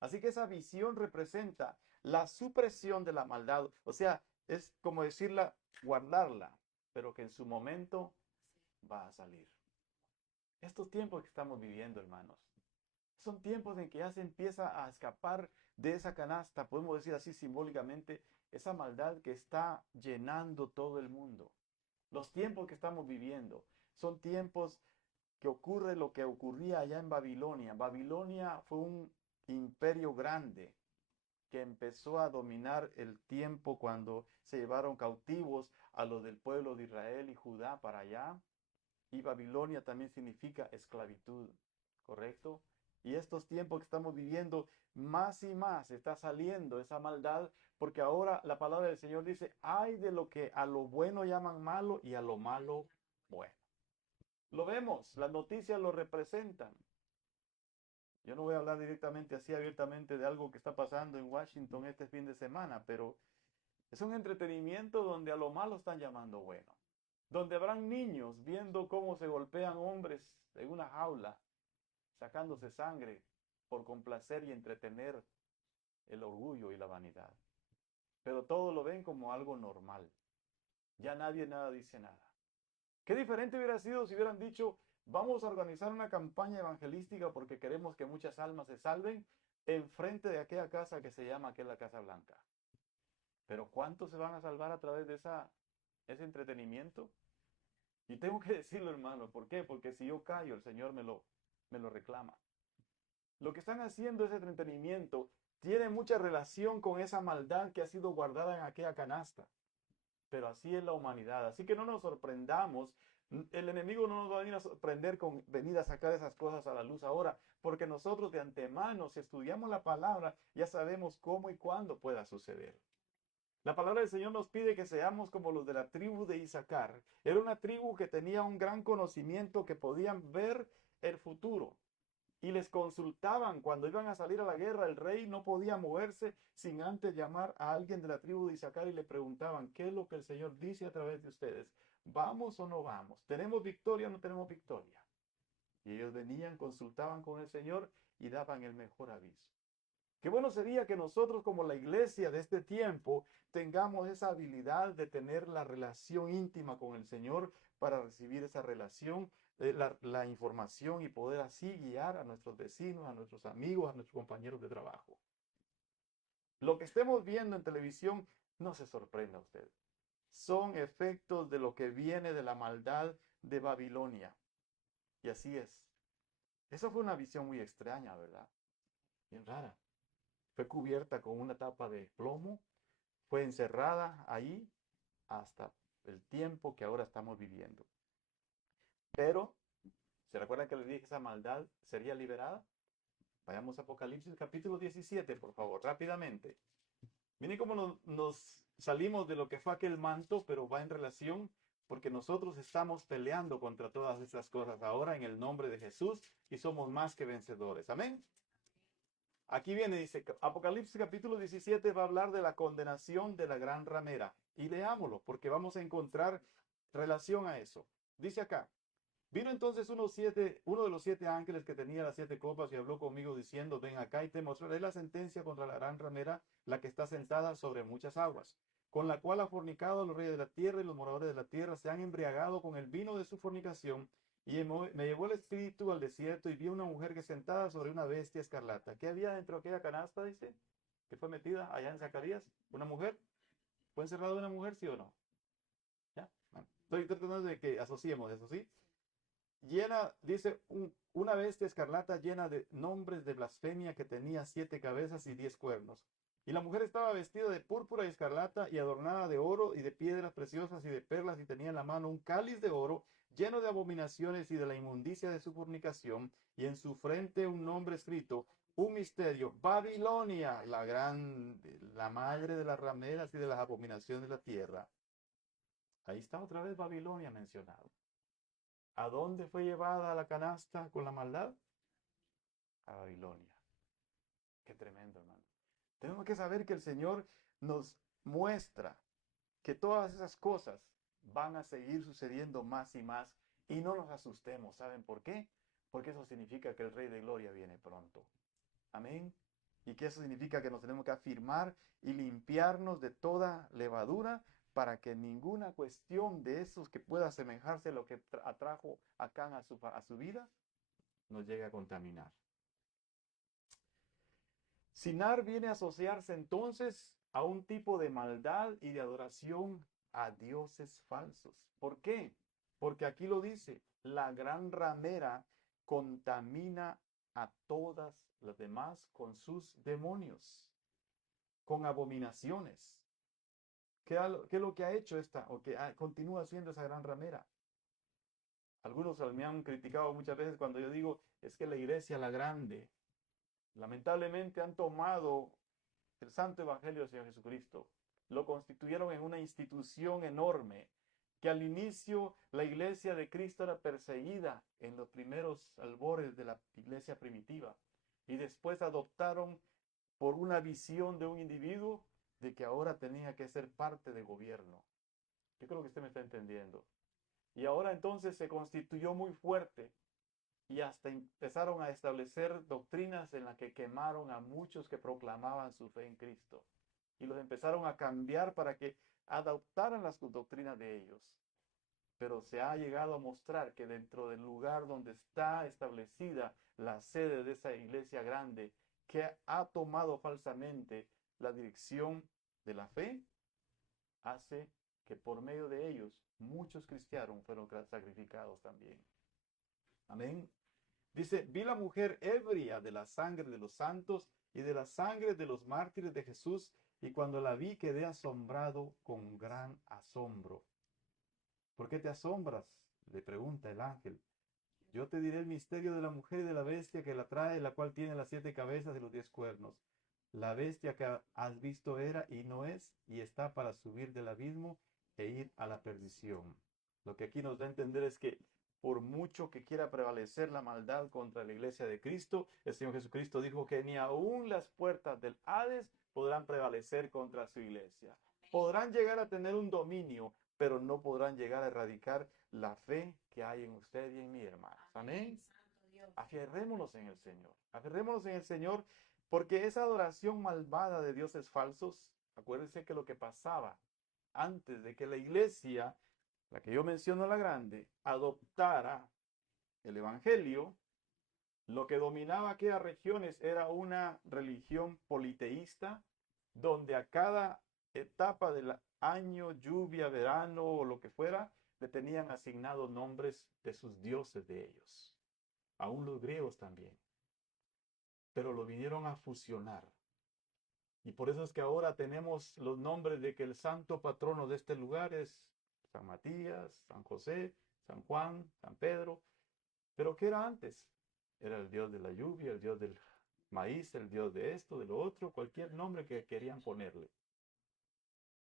Así que esa visión representa la supresión de la maldad, o sea, es como decirla, guardarla, pero que en su momento va a salir. Estos tiempos que estamos viviendo, hermanos, son tiempos en que ya se empieza a escapar de esa canasta, podemos decir así simbólicamente, esa maldad que está llenando todo el mundo. Los tiempos que estamos viviendo son tiempos que ocurre lo que ocurría allá en Babilonia. Babilonia fue un imperio grande que empezó a dominar el tiempo cuando se llevaron cautivos a los del pueblo de Israel y Judá para allá. Y Babilonia también significa esclavitud, ¿correcto? Y estos tiempos que estamos viviendo, más y más está saliendo esa maldad, porque ahora la palabra del Señor dice, ay de lo que a lo bueno llaman malo y a lo malo bueno. Lo vemos, las noticias lo representan. Yo no voy a hablar directamente así abiertamente de algo que está pasando en Washington este fin de semana, pero es un entretenimiento donde a lo malo están llamando bueno. Donde habrán niños viendo cómo se golpean hombres en una jaula, sacándose sangre por complacer y entretener el orgullo y la vanidad. Pero todo lo ven como algo normal. Ya nadie nada dice nada. Qué diferente hubiera sido si hubieran dicho, vamos a organizar una campaña evangelística porque queremos que muchas almas se salven enfrente de aquella casa que se llama aquella Casa Blanca. Pero ¿cuántos se van a salvar a través de ese entretenimiento? Y tengo que decirlo, hermano. ¿Por qué? Porque si yo callo, el Señor me lo reclama. Lo que están haciendo ese entretenimiento tiene mucha relación con esa maldad que ha sido guardada en aquella canasta. Pero así es la humanidad. Así que no nos sorprendamos. El enemigo no nos va a venir a sorprender con venir a sacar esas cosas a la luz ahora, porque nosotros de antemano, si estudiamos la palabra, ya sabemos cómo y cuándo pueda suceder. La palabra del Señor nos pide que seamos como los de la tribu de Isaacar. Era una tribu que tenía un gran conocimiento, que podían ver el futuro. Y les consultaban cuando iban a salir a la guerra. El rey no podía moverse sin antes llamar a alguien de la tribu de Isaacar y le preguntaban, ¿qué es lo que el Señor dice a través de ustedes? ¿Vamos o no vamos? ¿Tenemos victoria o no tenemos victoria? Y ellos venían, consultaban con el Señor y daban el mejor aviso. Qué bueno sería que nosotros como la iglesia de este tiempo tengamos esa habilidad de tener la relación íntima con el Señor para recibir esa relación, la información y poder así guiar a nuestros vecinos, a nuestros amigos, a nuestros compañeros de trabajo. Lo que estemos viendo en televisión, no se sorprenda usted. Son efectos de lo que viene de la maldad de Babilonia. Y así es. Eso fue una visión muy extraña, ¿verdad? Bien rara. Fue cubierta con una tapa de plomo, fue encerrada ahí hasta el tiempo que ahora estamos viviendo. Pero, ¿se recuerdan que les dije que esa maldad sería liberada? Vayamos a Apocalipsis capítulo 17, por favor, rápidamente. Miren cómo nos salimos de lo que fue aquel manto, pero va en relación porque nosotros estamos peleando contra todas estas cosas ahora en el nombre de Jesús y somos más que vencedores. Amén. Aquí viene, dice, Apocalipsis capítulo 17 va a hablar de la condenación de la gran ramera. Y leámoslo, porque vamos a encontrar relación a eso. Dice acá, vino entonces uno de los 7 ángeles que tenía las 7 copas y habló conmigo diciendo, ven acá y te mostraré la sentencia contra la gran ramera, la que está sentada sobre muchas aguas, con la cual ha fornicado los reyes de la tierra y los moradores de la tierra se han embriagado con el vino de su fornicación. Y me llevó el espíritu al desierto y vi una mujer que sentada sobre una bestia escarlata. ¿Qué había dentro de aquella canasta, dice? Que fue metida allá en Zacarías. ¿Una mujer? ¿Fue encerrada una mujer, sí o no? ¿Ya? Bueno, estoy tratando de que asociemos eso, ¿sí? Llena, dice, una bestia escarlata llena de nombres de blasfemia que tenía 7 cabezas y 10 cuernos. Y la mujer estaba vestida de púrpura y escarlata y adornada de oro y de piedras preciosas y de perlas y tenía en la mano un cáliz de oro lleno de abominaciones y de la inmundicia de su fornicación y en su frente un nombre escrito, un misterio, Babilonia, la madre de las rameras y de las abominaciones de la tierra. Ahí está otra vez Babilonia mencionado. ¿A dónde fue llevada la canasta con la maldad? A Babilonia. Qué tremendo, hermano. Tenemos que saber que el Señor nos muestra que todas esas cosas van a seguir sucediendo más y más y no nos asustemos. ¿Saben por qué? Porque eso significa que el Rey de Gloria viene pronto. Amén. Y que eso significa que nos tenemos que afirmar y limpiarnos de toda levadura para que ninguna cuestión de esos que pueda asemejarse a lo que atrajo a Can a su vida nos llegue a contaminar. Sinar viene a asociarse entonces a un tipo de maldad y de adoración a dioses falsos. ¿Por qué? Porque aquí lo dice, la gran ramera contamina a todas las demás con sus demonios, con abominaciones. ¿Qué es lo que ha hecho esta o que continúa haciendo esa gran ramera? Algunos me han criticado muchas veces cuando yo digo, es que la iglesia, la grande, lamentablemente han tomado el Santo Evangelio del Señor Jesucristo, lo constituyeron en una institución enorme, que al inicio la iglesia de Cristo era perseguida en los primeros albores de la iglesia primitiva, y después adoptaron por una visión de un individuo de que ahora tenía que ser parte de gobierno. Yo creo que usted me está entendiendo. Y ahora entonces se constituyó muy fuerte y hasta empezaron a establecer doctrinas en las que quemaron a muchos que proclamaban su fe en Cristo. Y los empezaron a cambiar para que adoptaran las doctrinas de ellos. Pero se ha llegado a mostrar que dentro del lugar donde está establecida la sede de esa iglesia grande, que ha tomado falsamente la dirección de la fe, hace que por medio de ellos muchos cristianos fueron sacrificados también. Amén. Dice, vi la mujer ebria de la sangre de los santos y de la sangre de los mártires de Jesús, y cuando la vi quedé asombrado con gran asombro. ¿Por qué te asombras? Le pregunta el ángel. Yo te diré el misterio de la mujer y de la bestia que la trae, la cual tiene las 7 cabezas y los 10 cuernos. La bestia que has visto era y no es, y está para subir del abismo e ir a la perdición. Lo que aquí nos da a entender es que por mucho que quiera prevalecer la maldad contra la iglesia de Cristo, el Señor Jesucristo dijo que ni aún las puertas del Hades podrán prevalecer contra su iglesia. Podrán llegar a tener un dominio, pero no podrán llegar a erradicar la fe que hay en usted y en mi hermano. Amén. Aferrémonos en el Señor. Aferrémonos en el Señor porque esa adoración malvada de dioses falsos, acuérdense que lo que pasaba antes de que la iglesia, la que yo menciono la grande, adoptara el Evangelio, lo que dominaba aquellas regiones era una religión politeísta, donde a cada etapa del año, lluvia, verano o lo que fuera, le tenían asignados nombres de sus dioses de ellos. Aún los griegos también. Pero lo vinieron a fusionar. Y por eso es que ahora tenemos los nombres de que el santo patrono de este lugar es San Matías, San José, San Juan, San Pedro. Pero ¿qué era antes? Era el dios de la lluvia, el dios del maíz, el dios de esto, de lo otro, cualquier nombre que querían ponerle.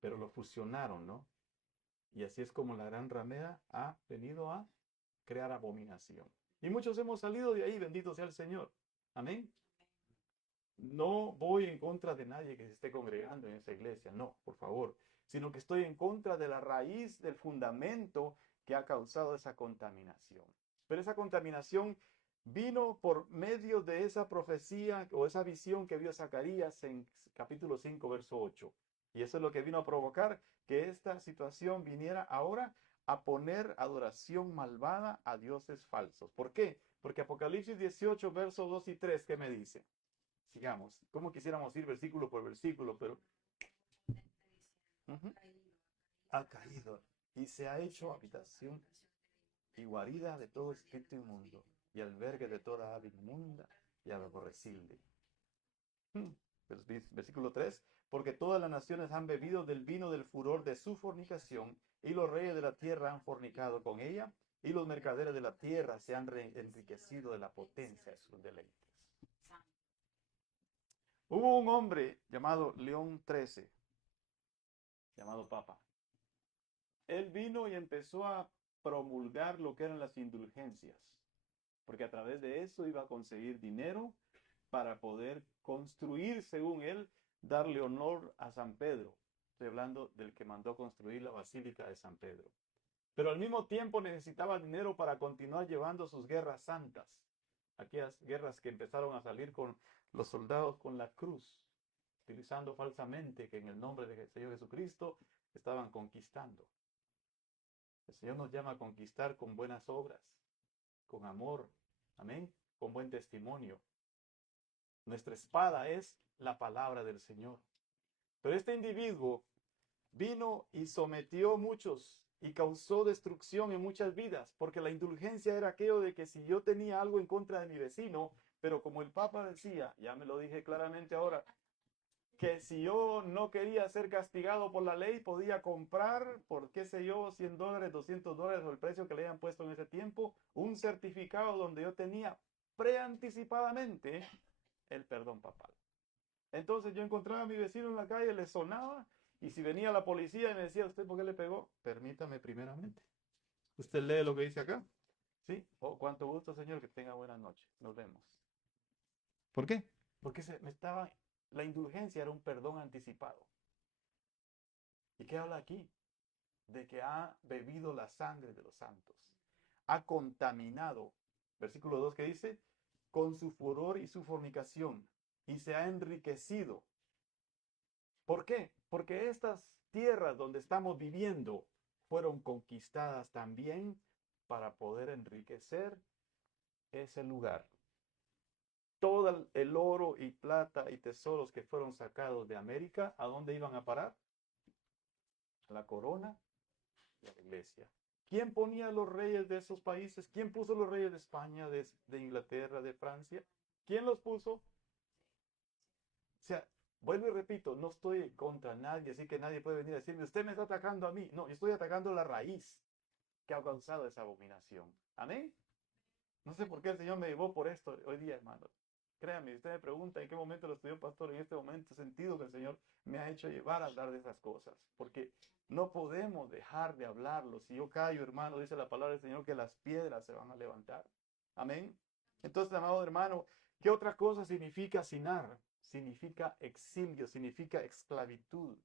pero lo fusionaron, ¿no? Y así es como la gran ramera ha venido a crear abominación. Y muchos hemos salido de ahí, bendito sea el Señor. Amén. No voy en contra de nadie que se esté congregando en esa iglesia, no, por favor, sino que estoy en contra de la raíz, del fundamento que ha causado esa contaminación. Pero esa contaminación vino por medio de esa profecía o esa visión que vio Zacarías en capítulo 5, verso 8. Y eso es lo que vino a provocar que esta situación viniera ahora a poner adoración malvada a dioses falsos. ¿Por qué? Porque Apocalipsis 18, versos 2 y 3, ¿qué me dice? Sigamos. ¿Cómo quisiéramos ir versículo por versículo? Pero uh-huh, ha caído y se ha hecho habitación y guarida de todo espíritu inmundo y albergue de toda ave inmunda y aborrecible. Versículo 3. Porque todas las naciones han bebido del vino del furor de su fornicación, y los reyes de la tierra han fornicado con ella, y los mercaderes de la tierra se han enriquecido de la potencia de sus deleites. Hubo un hombre llamado León XIII, llamado Papa. Él vino y empezó a promulgar lo que eran las indulgencias, porque a través de eso iba a conseguir dinero para poder construir, según él, darle honor a San Pedro. Estoy hablando del que mandó construir la Basílica de San Pedro. Pero al mismo tiempo necesitaba dinero para continuar llevando sus guerras santas. Aquellas guerras que empezaron a salir con los soldados con la cruz, utilizando falsamente que en el nombre del Señor Jesucristo estaban conquistando. El Señor nos llama a conquistar con buenas obras, con amor, amén, con buen testimonio. Nuestra espada es la palabra del Señor. Pero este individuo vino y sometió a muchos y causó destrucción en muchas vidas, porque la indulgencia era aquello de que si yo tenía algo en contra de mi vecino, pero como el Papa decía, ya me lo dije claramente ahora, que si yo no quería ser castigado por la ley, podía comprar por, qué sé yo, $100, $200 o el precio que le hayan puesto en ese tiempo, un certificado donde yo tenía preanticipadamente el perdón papal. Entonces yo encontraba a mi vecino en la calle, le sonaba, y si venía la policía y me decía, ¿usted por qué le pegó? Permítame primeramente. ¿Usted lee lo que dice acá? ¿Sí? Oh, cuánto gusto, señor, que tenga buena noche. Nos vemos. ¿Por qué? Porque la indulgencia era un perdón anticipado. ¿Y qué habla aquí? De que ha bebido la sangre de los santos. Ha contaminado. Versículo 2 que dice, con su furor y su fornicación, y se ha enriquecido. ¿Por qué? Porque estas tierras donde estamos viviendo fueron conquistadas también para poder enriquecer ese lugar. Todo el oro y plata y tesoros que fueron sacados de América, ¿a dónde iban a parar? A la corona y a la iglesia. ¿Quién ponía los reyes de esos países? ¿Quién puso los reyes de España, de Inglaterra, de Francia? ¿Quién los puso? O sea, vuelvo y repito, no estoy contra nadie, así que nadie puede venir a decirme, usted me está atacando a mí. No, yo estoy atacando la raíz que ha causado esa abominación. ¿Amén? No sé por qué el Señor me llevó por esto hoy día, hermano. Créame, usted me pregunta en qué momento lo estudió pastor, en este momento he sentido que el Señor me ha hecho llevar a hablar de esas cosas, porque no podemos dejar de hablarlo. Si yo callo, hermano, dice la palabra del Señor que las piedras se van a levantar. Amén. Entonces, amado hermano, ¿qué otra cosa significa sinar? Significa exilio, significa esclavitud.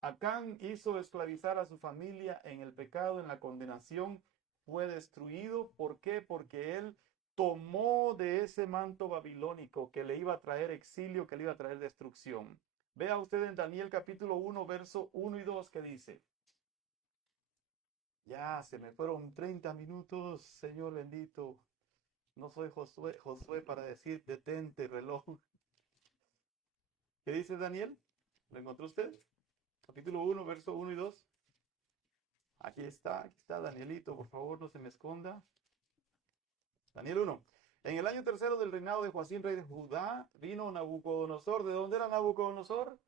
Acán hizo esclavizar a su familia en el pecado, en la condenación, fue destruido. ¿Por qué? Porque él tomó de ese manto babilónico que le iba a traer exilio, que le iba a traer destrucción. Vea usted en Daniel capítulo 1, verso 1 y 2 que dice. Ya se me fueron 30 minutos, Señor bendito. No soy Josué para decir detente, reloj. ¿Qué dice Daniel? ¿Lo encontró usted? Capítulo 1, verso 1 y 2. Aquí está Danielito, por favor, no se me esconda. Daniel 1. En el año tercero del reinado de Joacín, rey de Judá, vino Nabucodonosor. ¿De dónde era Nabucodonosor?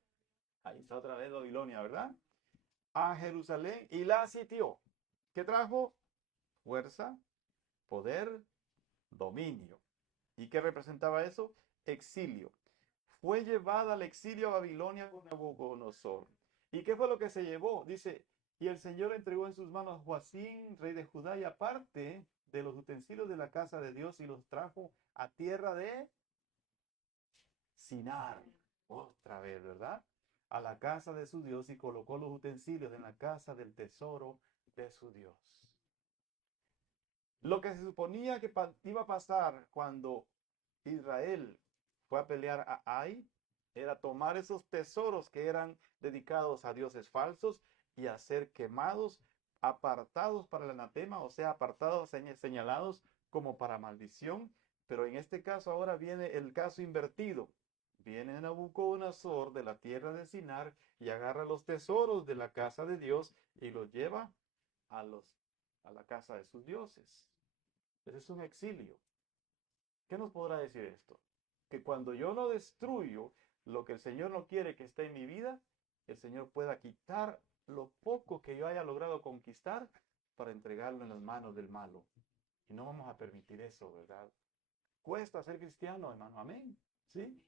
Ahí está otra vez Babilonia, ¿verdad? A Jerusalén y la sitió. ¿Qué trajo? Fuerza, poder, dominio. ¿Y qué representaba eso? Exilio. Fue llevada al exilio a Babilonia con Nabucodonosor. ¿Y qué fue lo que se llevó? Dice, y el Señor entregó en sus manos a Joacín, rey de Judá, y aparte de los utensilios de la casa de Dios, y los trajo a tierra de Sinar. Otra vez, ¿verdad? A la casa de su Dios y colocó los utensilios en la casa del tesoro de su Dios. Lo que se suponía que iba a pasar cuando Israel fue a pelear a Ai era tomar esos tesoros que eran dedicados a dioses falsos y a ser quemados, apartados para el anatema, o sea, apartados, señalados como para maldición. Pero en este caso ahora viene el caso invertido. Viene Nabucodonosor de la tierra de Sinar y agarra los tesoros de la casa de Dios y los lleva a, a la casa de sus dioses. Ese es un exilio. ¿Qué nos podrá decir esto? Que cuando yo no destruyo lo que el Señor no quiere que esté en mi vida, el Señor pueda quitar lo poco que yo haya logrado conquistar para entregarlo en las manos del malo. Y no vamos a permitir eso, ¿verdad? Cuesta ser cristiano, hermano. Amén. ¿Sí?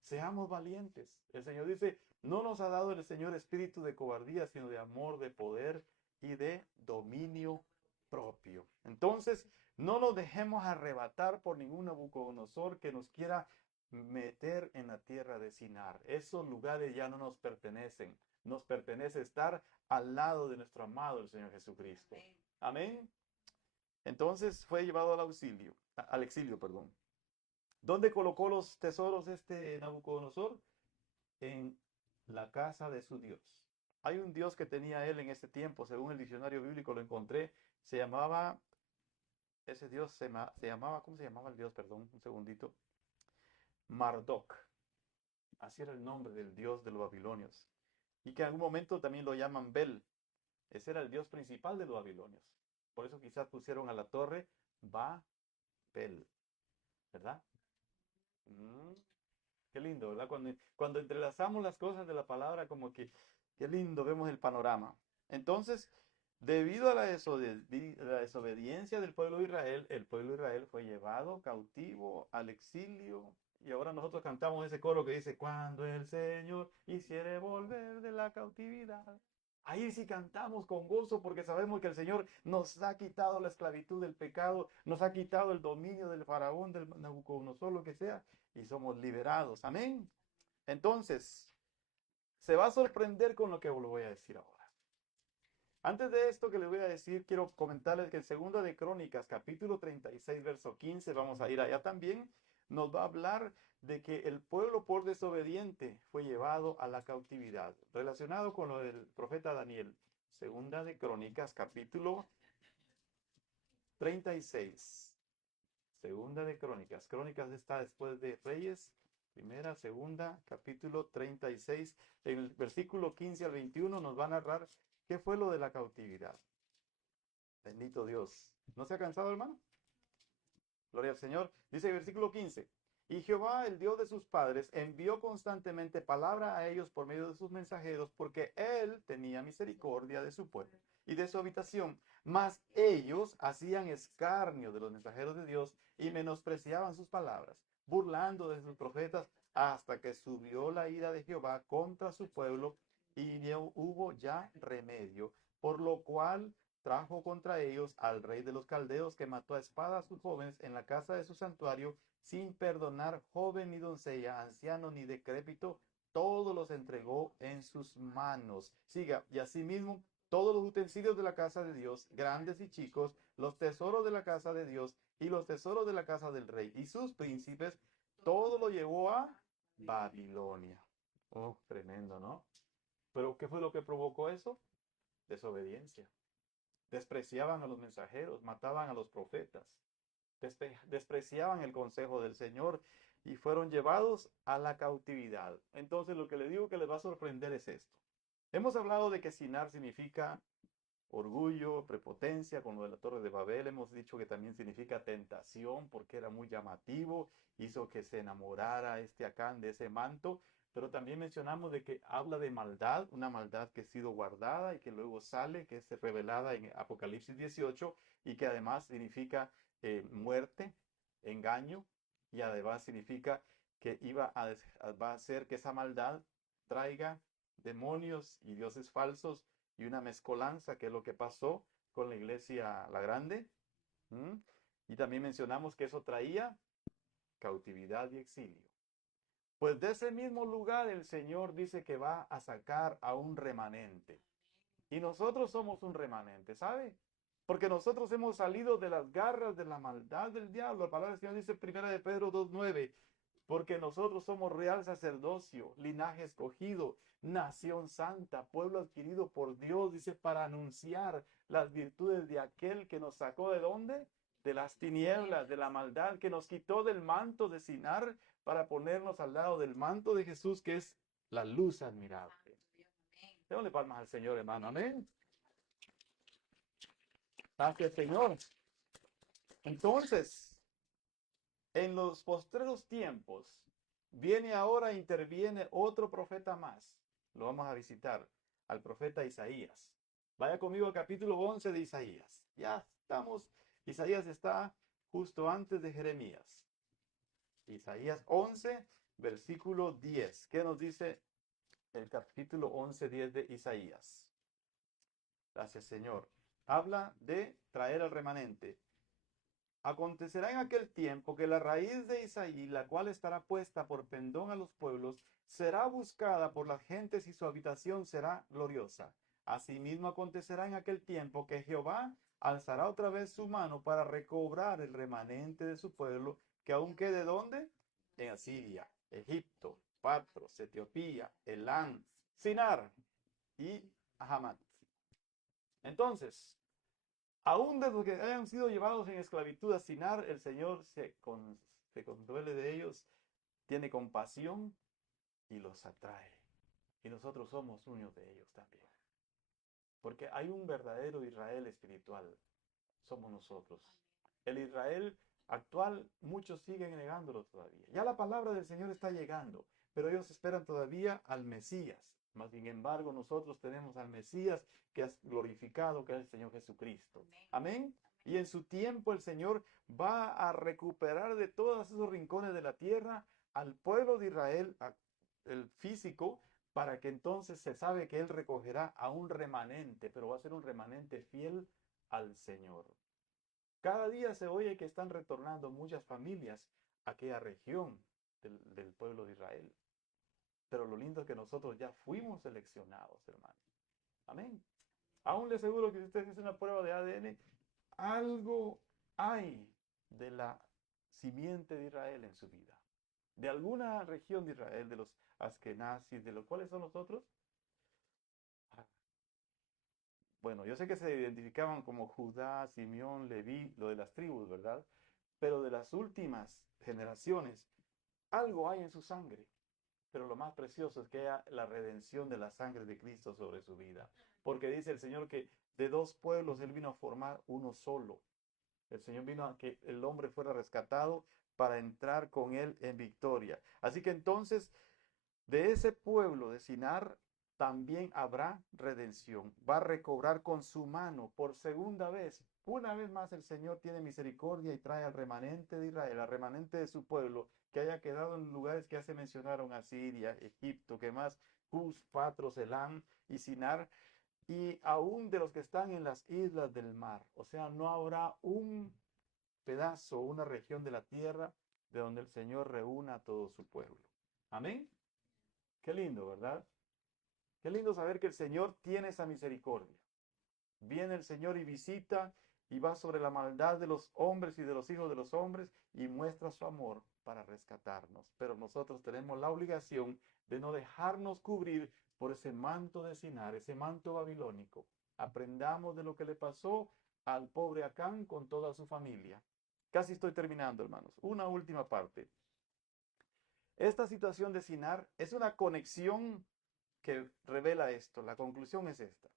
Seamos valientes. El Señor dice, no nos ha dado el Señor espíritu de cobardía, sino de amor, de poder y de dominio propio. Entonces, no nos dejemos arrebatar por ningún Nabucodonosor que nos quiera meter en la tierra de Sinar. Esos lugares ya no nos pertenecen. Nos pertenece estar al lado de nuestro amado, el Señor Jesucristo. Amén. Entonces fue llevado al exilio, perdón. ¿Dónde colocó los tesoros este Nabucodonosor? En la casa de su Dios. Hay un Dios que tenía él en ese tiempo, según el diccionario bíblico lo encontré, se llamaba, ese Dios se llamaba, ¿cómo se llamaba el Dios? Perdón, un segundito. Marduk. Así era el nombre del Dios de los babilonios. Y que en algún momento también lo llaman Bel. Ese era el Dios principal de los babilonios. Por eso quizás pusieron a la torre Babel, ¿verdad? Qué lindo, ¿verdad? Cuando entrelazamos las cosas de la palabra, como que, qué lindo, vemos el panorama. Entonces, debido a la desobediencia del pueblo de Israel, el pueblo de Israel fue llevado cautivo al exilio. Y ahora nosotros cantamos ese coro que dice, cuando el Señor hiciere volver de la cautividad. Ahí sí cantamos con gozo porque sabemos que el Señor nos ha quitado la esclavitud del pecado, nos ha quitado el dominio del faraón, del Nabucodonosor, lo que sea, y somos liberados. Amén. Entonces, se va a sorprender con lo que le voy a decir ahora. Antes de esto que les voy a decir, quiero comentarles que en 2 de Crónicas, capítulo 36, verso 15, vamos a ir allá también, nos va a hablar de que el pueblo por desobediente fue llevado a la cautividad, relacionado con lo del profeta Daniel. 2 de Crónicas, capítulo 36. Segunda de Crónicas. Crónicas está después de Reyes. Primera, segunda, capítulo 36. En el versículo 15 al 21 nos va a narrar qué fue lo de la cautividad. Bendito Dios. ¿No se ha cansado, hermano? Gloria al Señor. Dice el versículo 15. Y Jehová, el Dios de sus padres, envió constantemente palabra a ellos por medio de sus mensajeros, porque él tenía misericordia de su pueblo y de su habitación. Mas ellos hacían escarnio de los mensajeros de Dios y menospreciaban sus palabras, burlando de sus profetas, hasta que subió la ira de Jehová contra su pueblo y no hubo ya remedio, por lo cual trajo contra ellos al rey de los caldeos, que mató a espada a sus jóvenes en la casa de su santuario, sin perdonar joven ni doncella, anciano ni decrépito, todos los entregó en sus manos. Siga, y asimismo todos los utensilios de la casa de Dios, grandes y chicos, los tesoros de la casa de Dios y los tesoros de la casa del rey y sus príncipes, todo lo llevó a Babilonia. Oh, tremendo, ¿no? Pero ¿qué fue lo que provocó eso? Desobediencia. Despreciaban a los mensajeros, mataban a los profetas, despreciaban el consejo del Señor y fueron llevados a la cautividad. Entonces lo que les digo que les va a sorprender es esto. Hemos hablado de que Sinar significa orgullo, prepotencia, con lo de la Torre de Babel. Hemos dicho que también significa tentación porque era muy llamativo, hizo que se enamorara este Acán de ese manto. Pero también mencionamos de que habla de maldad, una maldad que ha sido guardada y que luego sale, que es revelada en Apocalipsis 18 y que además significa muerte, engaño, y además significa que va a hacer que esa maldad traiga demonios y dioses falsos y una mezcolanza, que es lo que pasó con la iglesia la grande. ¿Mm? Y también mencionamos que eso traía cautividad y exilio. Pues de ese mismo lugar el Señor dice que va a sacar a un remanente. Y nosotros somos un remanente, ¿sabe? Porque nosotros hemos salido de las garras de la maldad del diablo. La palabra del Señor dice en 1 de Pedro 2:9, porque nosotros somos real sacerdocio, linaje escogido, nación santa, pueblo adquirido por Dios, dice, para anunciar las virtudes de aquel que nos sacó ¿de dónde? De las tinieblas, de la maldad, que nos quitó del manto de Sinar para ponernos al lado del manto de Jesús, que es la luz admirable. Démosle palmas al Señor, hermano. Amén. Gracias, Señor. Entonces, en los postreros tiempos, viene ahora, interviene otro profeta más. Lo vamos a visitar, al profeta Isaías. Vaya conmigo al capítulo 11 de Isaías. Ya estamos, Isaías está justo antes de Jeremías. Isaías 11, versículo 10. ¿Qué nos dice el capítulo 11, 10 de Isaías? Gracias, Señor. Habla de traer al remanente. Acontecerá en aquel tiempo que la raíz de Isaí, la cual estará puesta por pendón a los pueblos, será buscada por las gentes y su habitación será gloriosa. Asimismo acontecerá en aquel tiempo que Jehová alzará otra vez su mano para recobrar el remanente de su pueblo, que aún quede ¿dónde? En Asiria, Egipto, Patros, Etiopía, Elán, Sinar y Hamat. Entonces, aún de los que hayan sido llevados en esclavitud a Sinar, el Señor se conduele de ellos, tiene compasión y los atrae. Y nosotros somos uno de ellos también. Porque hay un verdadero Israel espiritual. Somos nosotros. El Israel actual, muchos siguen negándolo todavía. Ya la palabra del Señor está llegando, pero ellos esperan todavía al Mesías. Mas, sin embargo, nosotros tenemos al Mesías que es glorificado, que es el Señor Jesucristo. Amén. Y en su tiempo el Señor va a recuperar de todos esos rincones de la tierra al pueblo de Israel, el físico, para que entonces se sabe que Él recogerá a un remanente, pero va a ser un remanente fiel al Señor. Cada día se oye que están retornando muchas familias a aquella región del pueblo de Israel. Pero lo lindo es que nosotros ya fuimos seleccionados, hermano. Amén. Aún le aseguro que si usted hace una prueba de ADN, algo hay de la simiente de Israel en su vida. De alguna región de Israel, de los askenazis, de los cuales son los otros. Bueno, yo sé que se identificaban como Judá, Simeón, Leví, lo de las tribus, ¿verdad? Pero de las últimas generaciones, algo hay en su sangre. Pero lo más precioso es que haya la redención de la sangre de Cristo sobre su vida. Porque dice el Señor que de dos pueblos Él vino a formar uno solo. El Señor vino a que el hombre fuera rescatado para entrar con Él en victoria. Así que entonces, de ese pueblo de Sinar también habrá redención. Va a recobrar con su mano por segunda vez. Una vez más el Señor tiene misericordia y trae al remanente de Israel, al remanente de su pueblo, que haya quedado en lugares que ya se mencionaron, Asiria, Egipto, que más, Cus, Patros, Elam y Sinar, y aún de los que están en las islas del mar. O sea, no habrá un pedazo, una región de la tierra de donde el Señor reúna a todo su pueblo. Amén. Qué lindo, ¿verdad? Qué lindo saber que el Señor tiene esa misericordia. Viene el Señor y visita y va sobre la maldad de los hombres y de los hijos de los hombres y muestra su amor para rescatarnos. Pero nosotros tenemos la obligación de no dejarnos cubrir por ese manto de Sinar, ese manto babilónico. Aprendamos de lo que le pasó al pobre Acán con toda su familia. Casi estoy terminando, hermanos. Una última parte. Esta situación de Sinar es una conexión que revela esto. La conclusión es esta.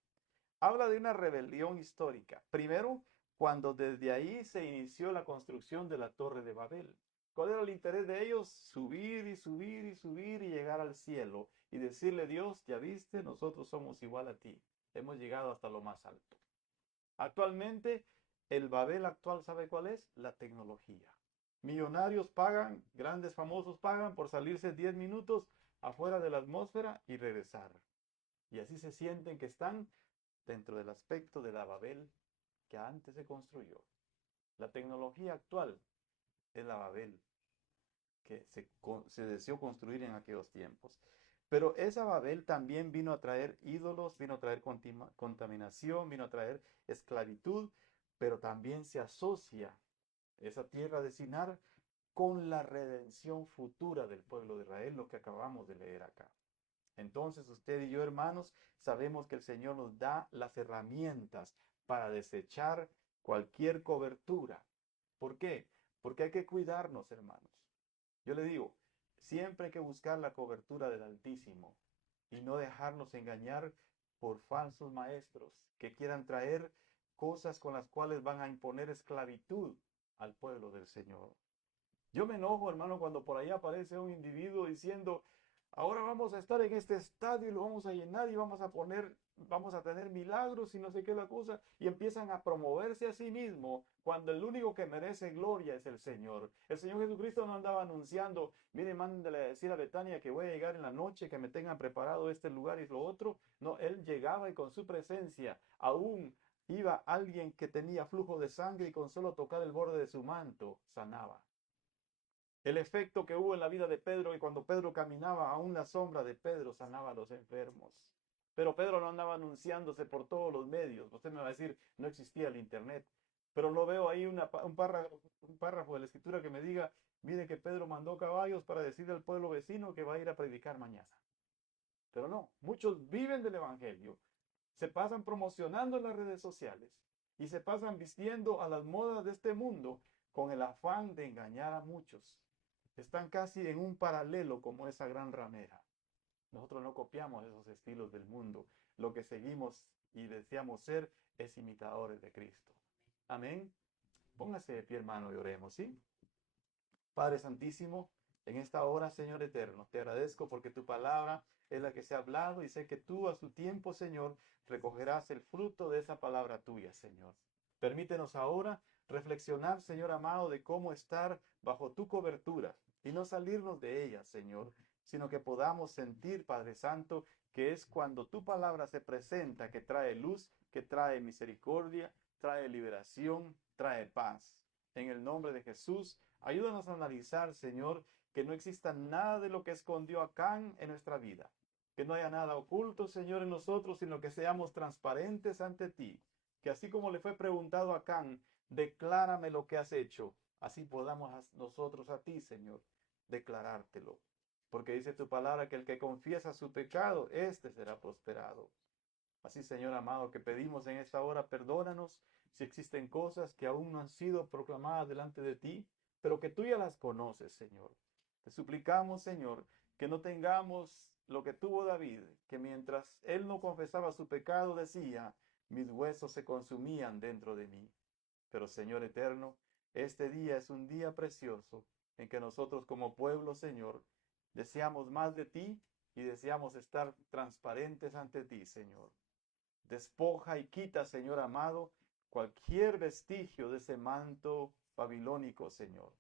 Habla de una rebelión histórica. Primero, cuando desde ahí se inició la construcción de la Torre de Babel. ¿Cuál era el interés de ellos? Subir y subir y subir y llegar al cielo y decirle, Dios, ya viste, nosotros somos igual a ti. Hemos llegado hasta lo más alto. Actualmente, el Babel actual, ¿sabe cuál es? La tecnología. Millonarios pagan, grandes famosos pagan por salirse 10 minutos afuera de la atmósfera y regresar. Y así se sienten que están dentro del aspecto de la Babel que antes se construyó. La tecnología actual es la Babel que se deseó construir en aquellos tiempos. Pero esa Babel también vino a traer ídolos, vino a traer contaminación, vino a traer esclavitud, pero también se asocia esa tierra de Sinar con la redención futura del pueblo de Israel, lo que acabamos de leer acá. Entonces usted y yo, hermanos, sabemos que el Señor nos da las herramientas para desechar cualquier cobertura. ¿Por qué? Porque hay que cuidarnos, hermanos. Yo le digo, siempre hay que buscar la cobertura del Altísimo y no dejarnos engañar por falsos maestros que quieran traer cosas con las cuales van a imponer esclavitud al pueblo del Señor. Yo me enojo, hermano, cuando por ahí aparece un individuo diciendo, ahora vamos a estar en este estadio y lo vamos a llenar y vamos a tener milagros y no sé qué es la cosa, y empiezan a promoverse a sí mismo cuando el único que merece gloria es el Señor. El Señor Jesucristo no andaba anunciando, mire, mándale a decir a Betania que voy a llegar en la noche, que me tengan preparado este lugar y lo otro. No, Él llegaba y con su presencia, aún iba alguien que tenía flujo de sangre y con solo tocar el borde de su manto, sanaba. El efecto que hubo en la vida de Pedro, y cuando Pedro caminaba, aún la sombra de Pedro sanaba a los enfermos. Pero Pedro no andaba anunciándose por todos los medios. Usted me va a decir, no existía el Internet. Pero no veo ahí un párrafo de la Escritura que me diga, mire que Pedro mandó caballos para decirle al pueblo vecino que va a ir a predicar mañana. Pero no, muchos viven del Evangelio, se pasan promocionando en las redes sociales y se pasan vistiendo a las modas de este mundo con el afán de engañar a muchos. Están casi en un paralelo como esa gran ramera. Nosotros no copiamos esos estilos del mundo. Lo que seguimos y deseamos ser es imitadores de Cristo. Amén. Póngase de pie, hermano, y oremos, ¿sí? Padre Santísimo, en esta hora, Señor eterno, te agradezco porque tu palabra es la que se ha hablado y sé que tú a su tiempo, Señor, recogerás el fruto de esa palabra tuya, Señor. Permítenos ahora reflexionar, Señor amado, de cómo estar bajo tu cobertura y no salirnos de ella, Señor, sino que podamos sentir, Padre Santo, que es cuando tu palabra se presenta que trae luz, que trae misericordia, trae liberación, trae paz. En el nombre de Jesús, ayúdanos a analizar, Señor, que no exista nada de lo que escondió Acán en nuestra vida. Que no haya nada oculto, Señor, en nosotros, sino que seamos transparentes ante ti. Que así como le fue preguntado a Acán, declárame lo que has hecho, así podamos nosotros a ti, Señor, declarártelo. Porque dice tu palabra que el que confiesa su pecado, éste será prosperado. Así, Señor amado, que pedimos en esta hora, perdónanos si existen cosas que aún no han sido proclamadas delante de ti, pero que tú ya las conoces, Señor. Te suplicamos, Señor, que no tengamos lo que tuvo David, que mientras él no confesaba su pecado decía, mis huesos se consumían dentro de mí. Pero, Señor eterno, este día es un día precioso en que nosotros como pueblo, Señor, deseamos más de ti y deseamos estar transparentes ante ti, Señor. Despoja y quita, Señor amado, cualquier vestigio de ese manto babilónico, Señor.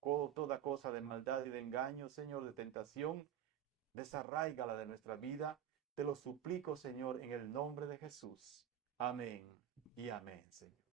Toda cosa de maldad y de engaño, Señor, de tentación, desarráigala de nuestra vida. Te lo suplico, Señor, en el nombre de Jesús. Amén y amén, Señor.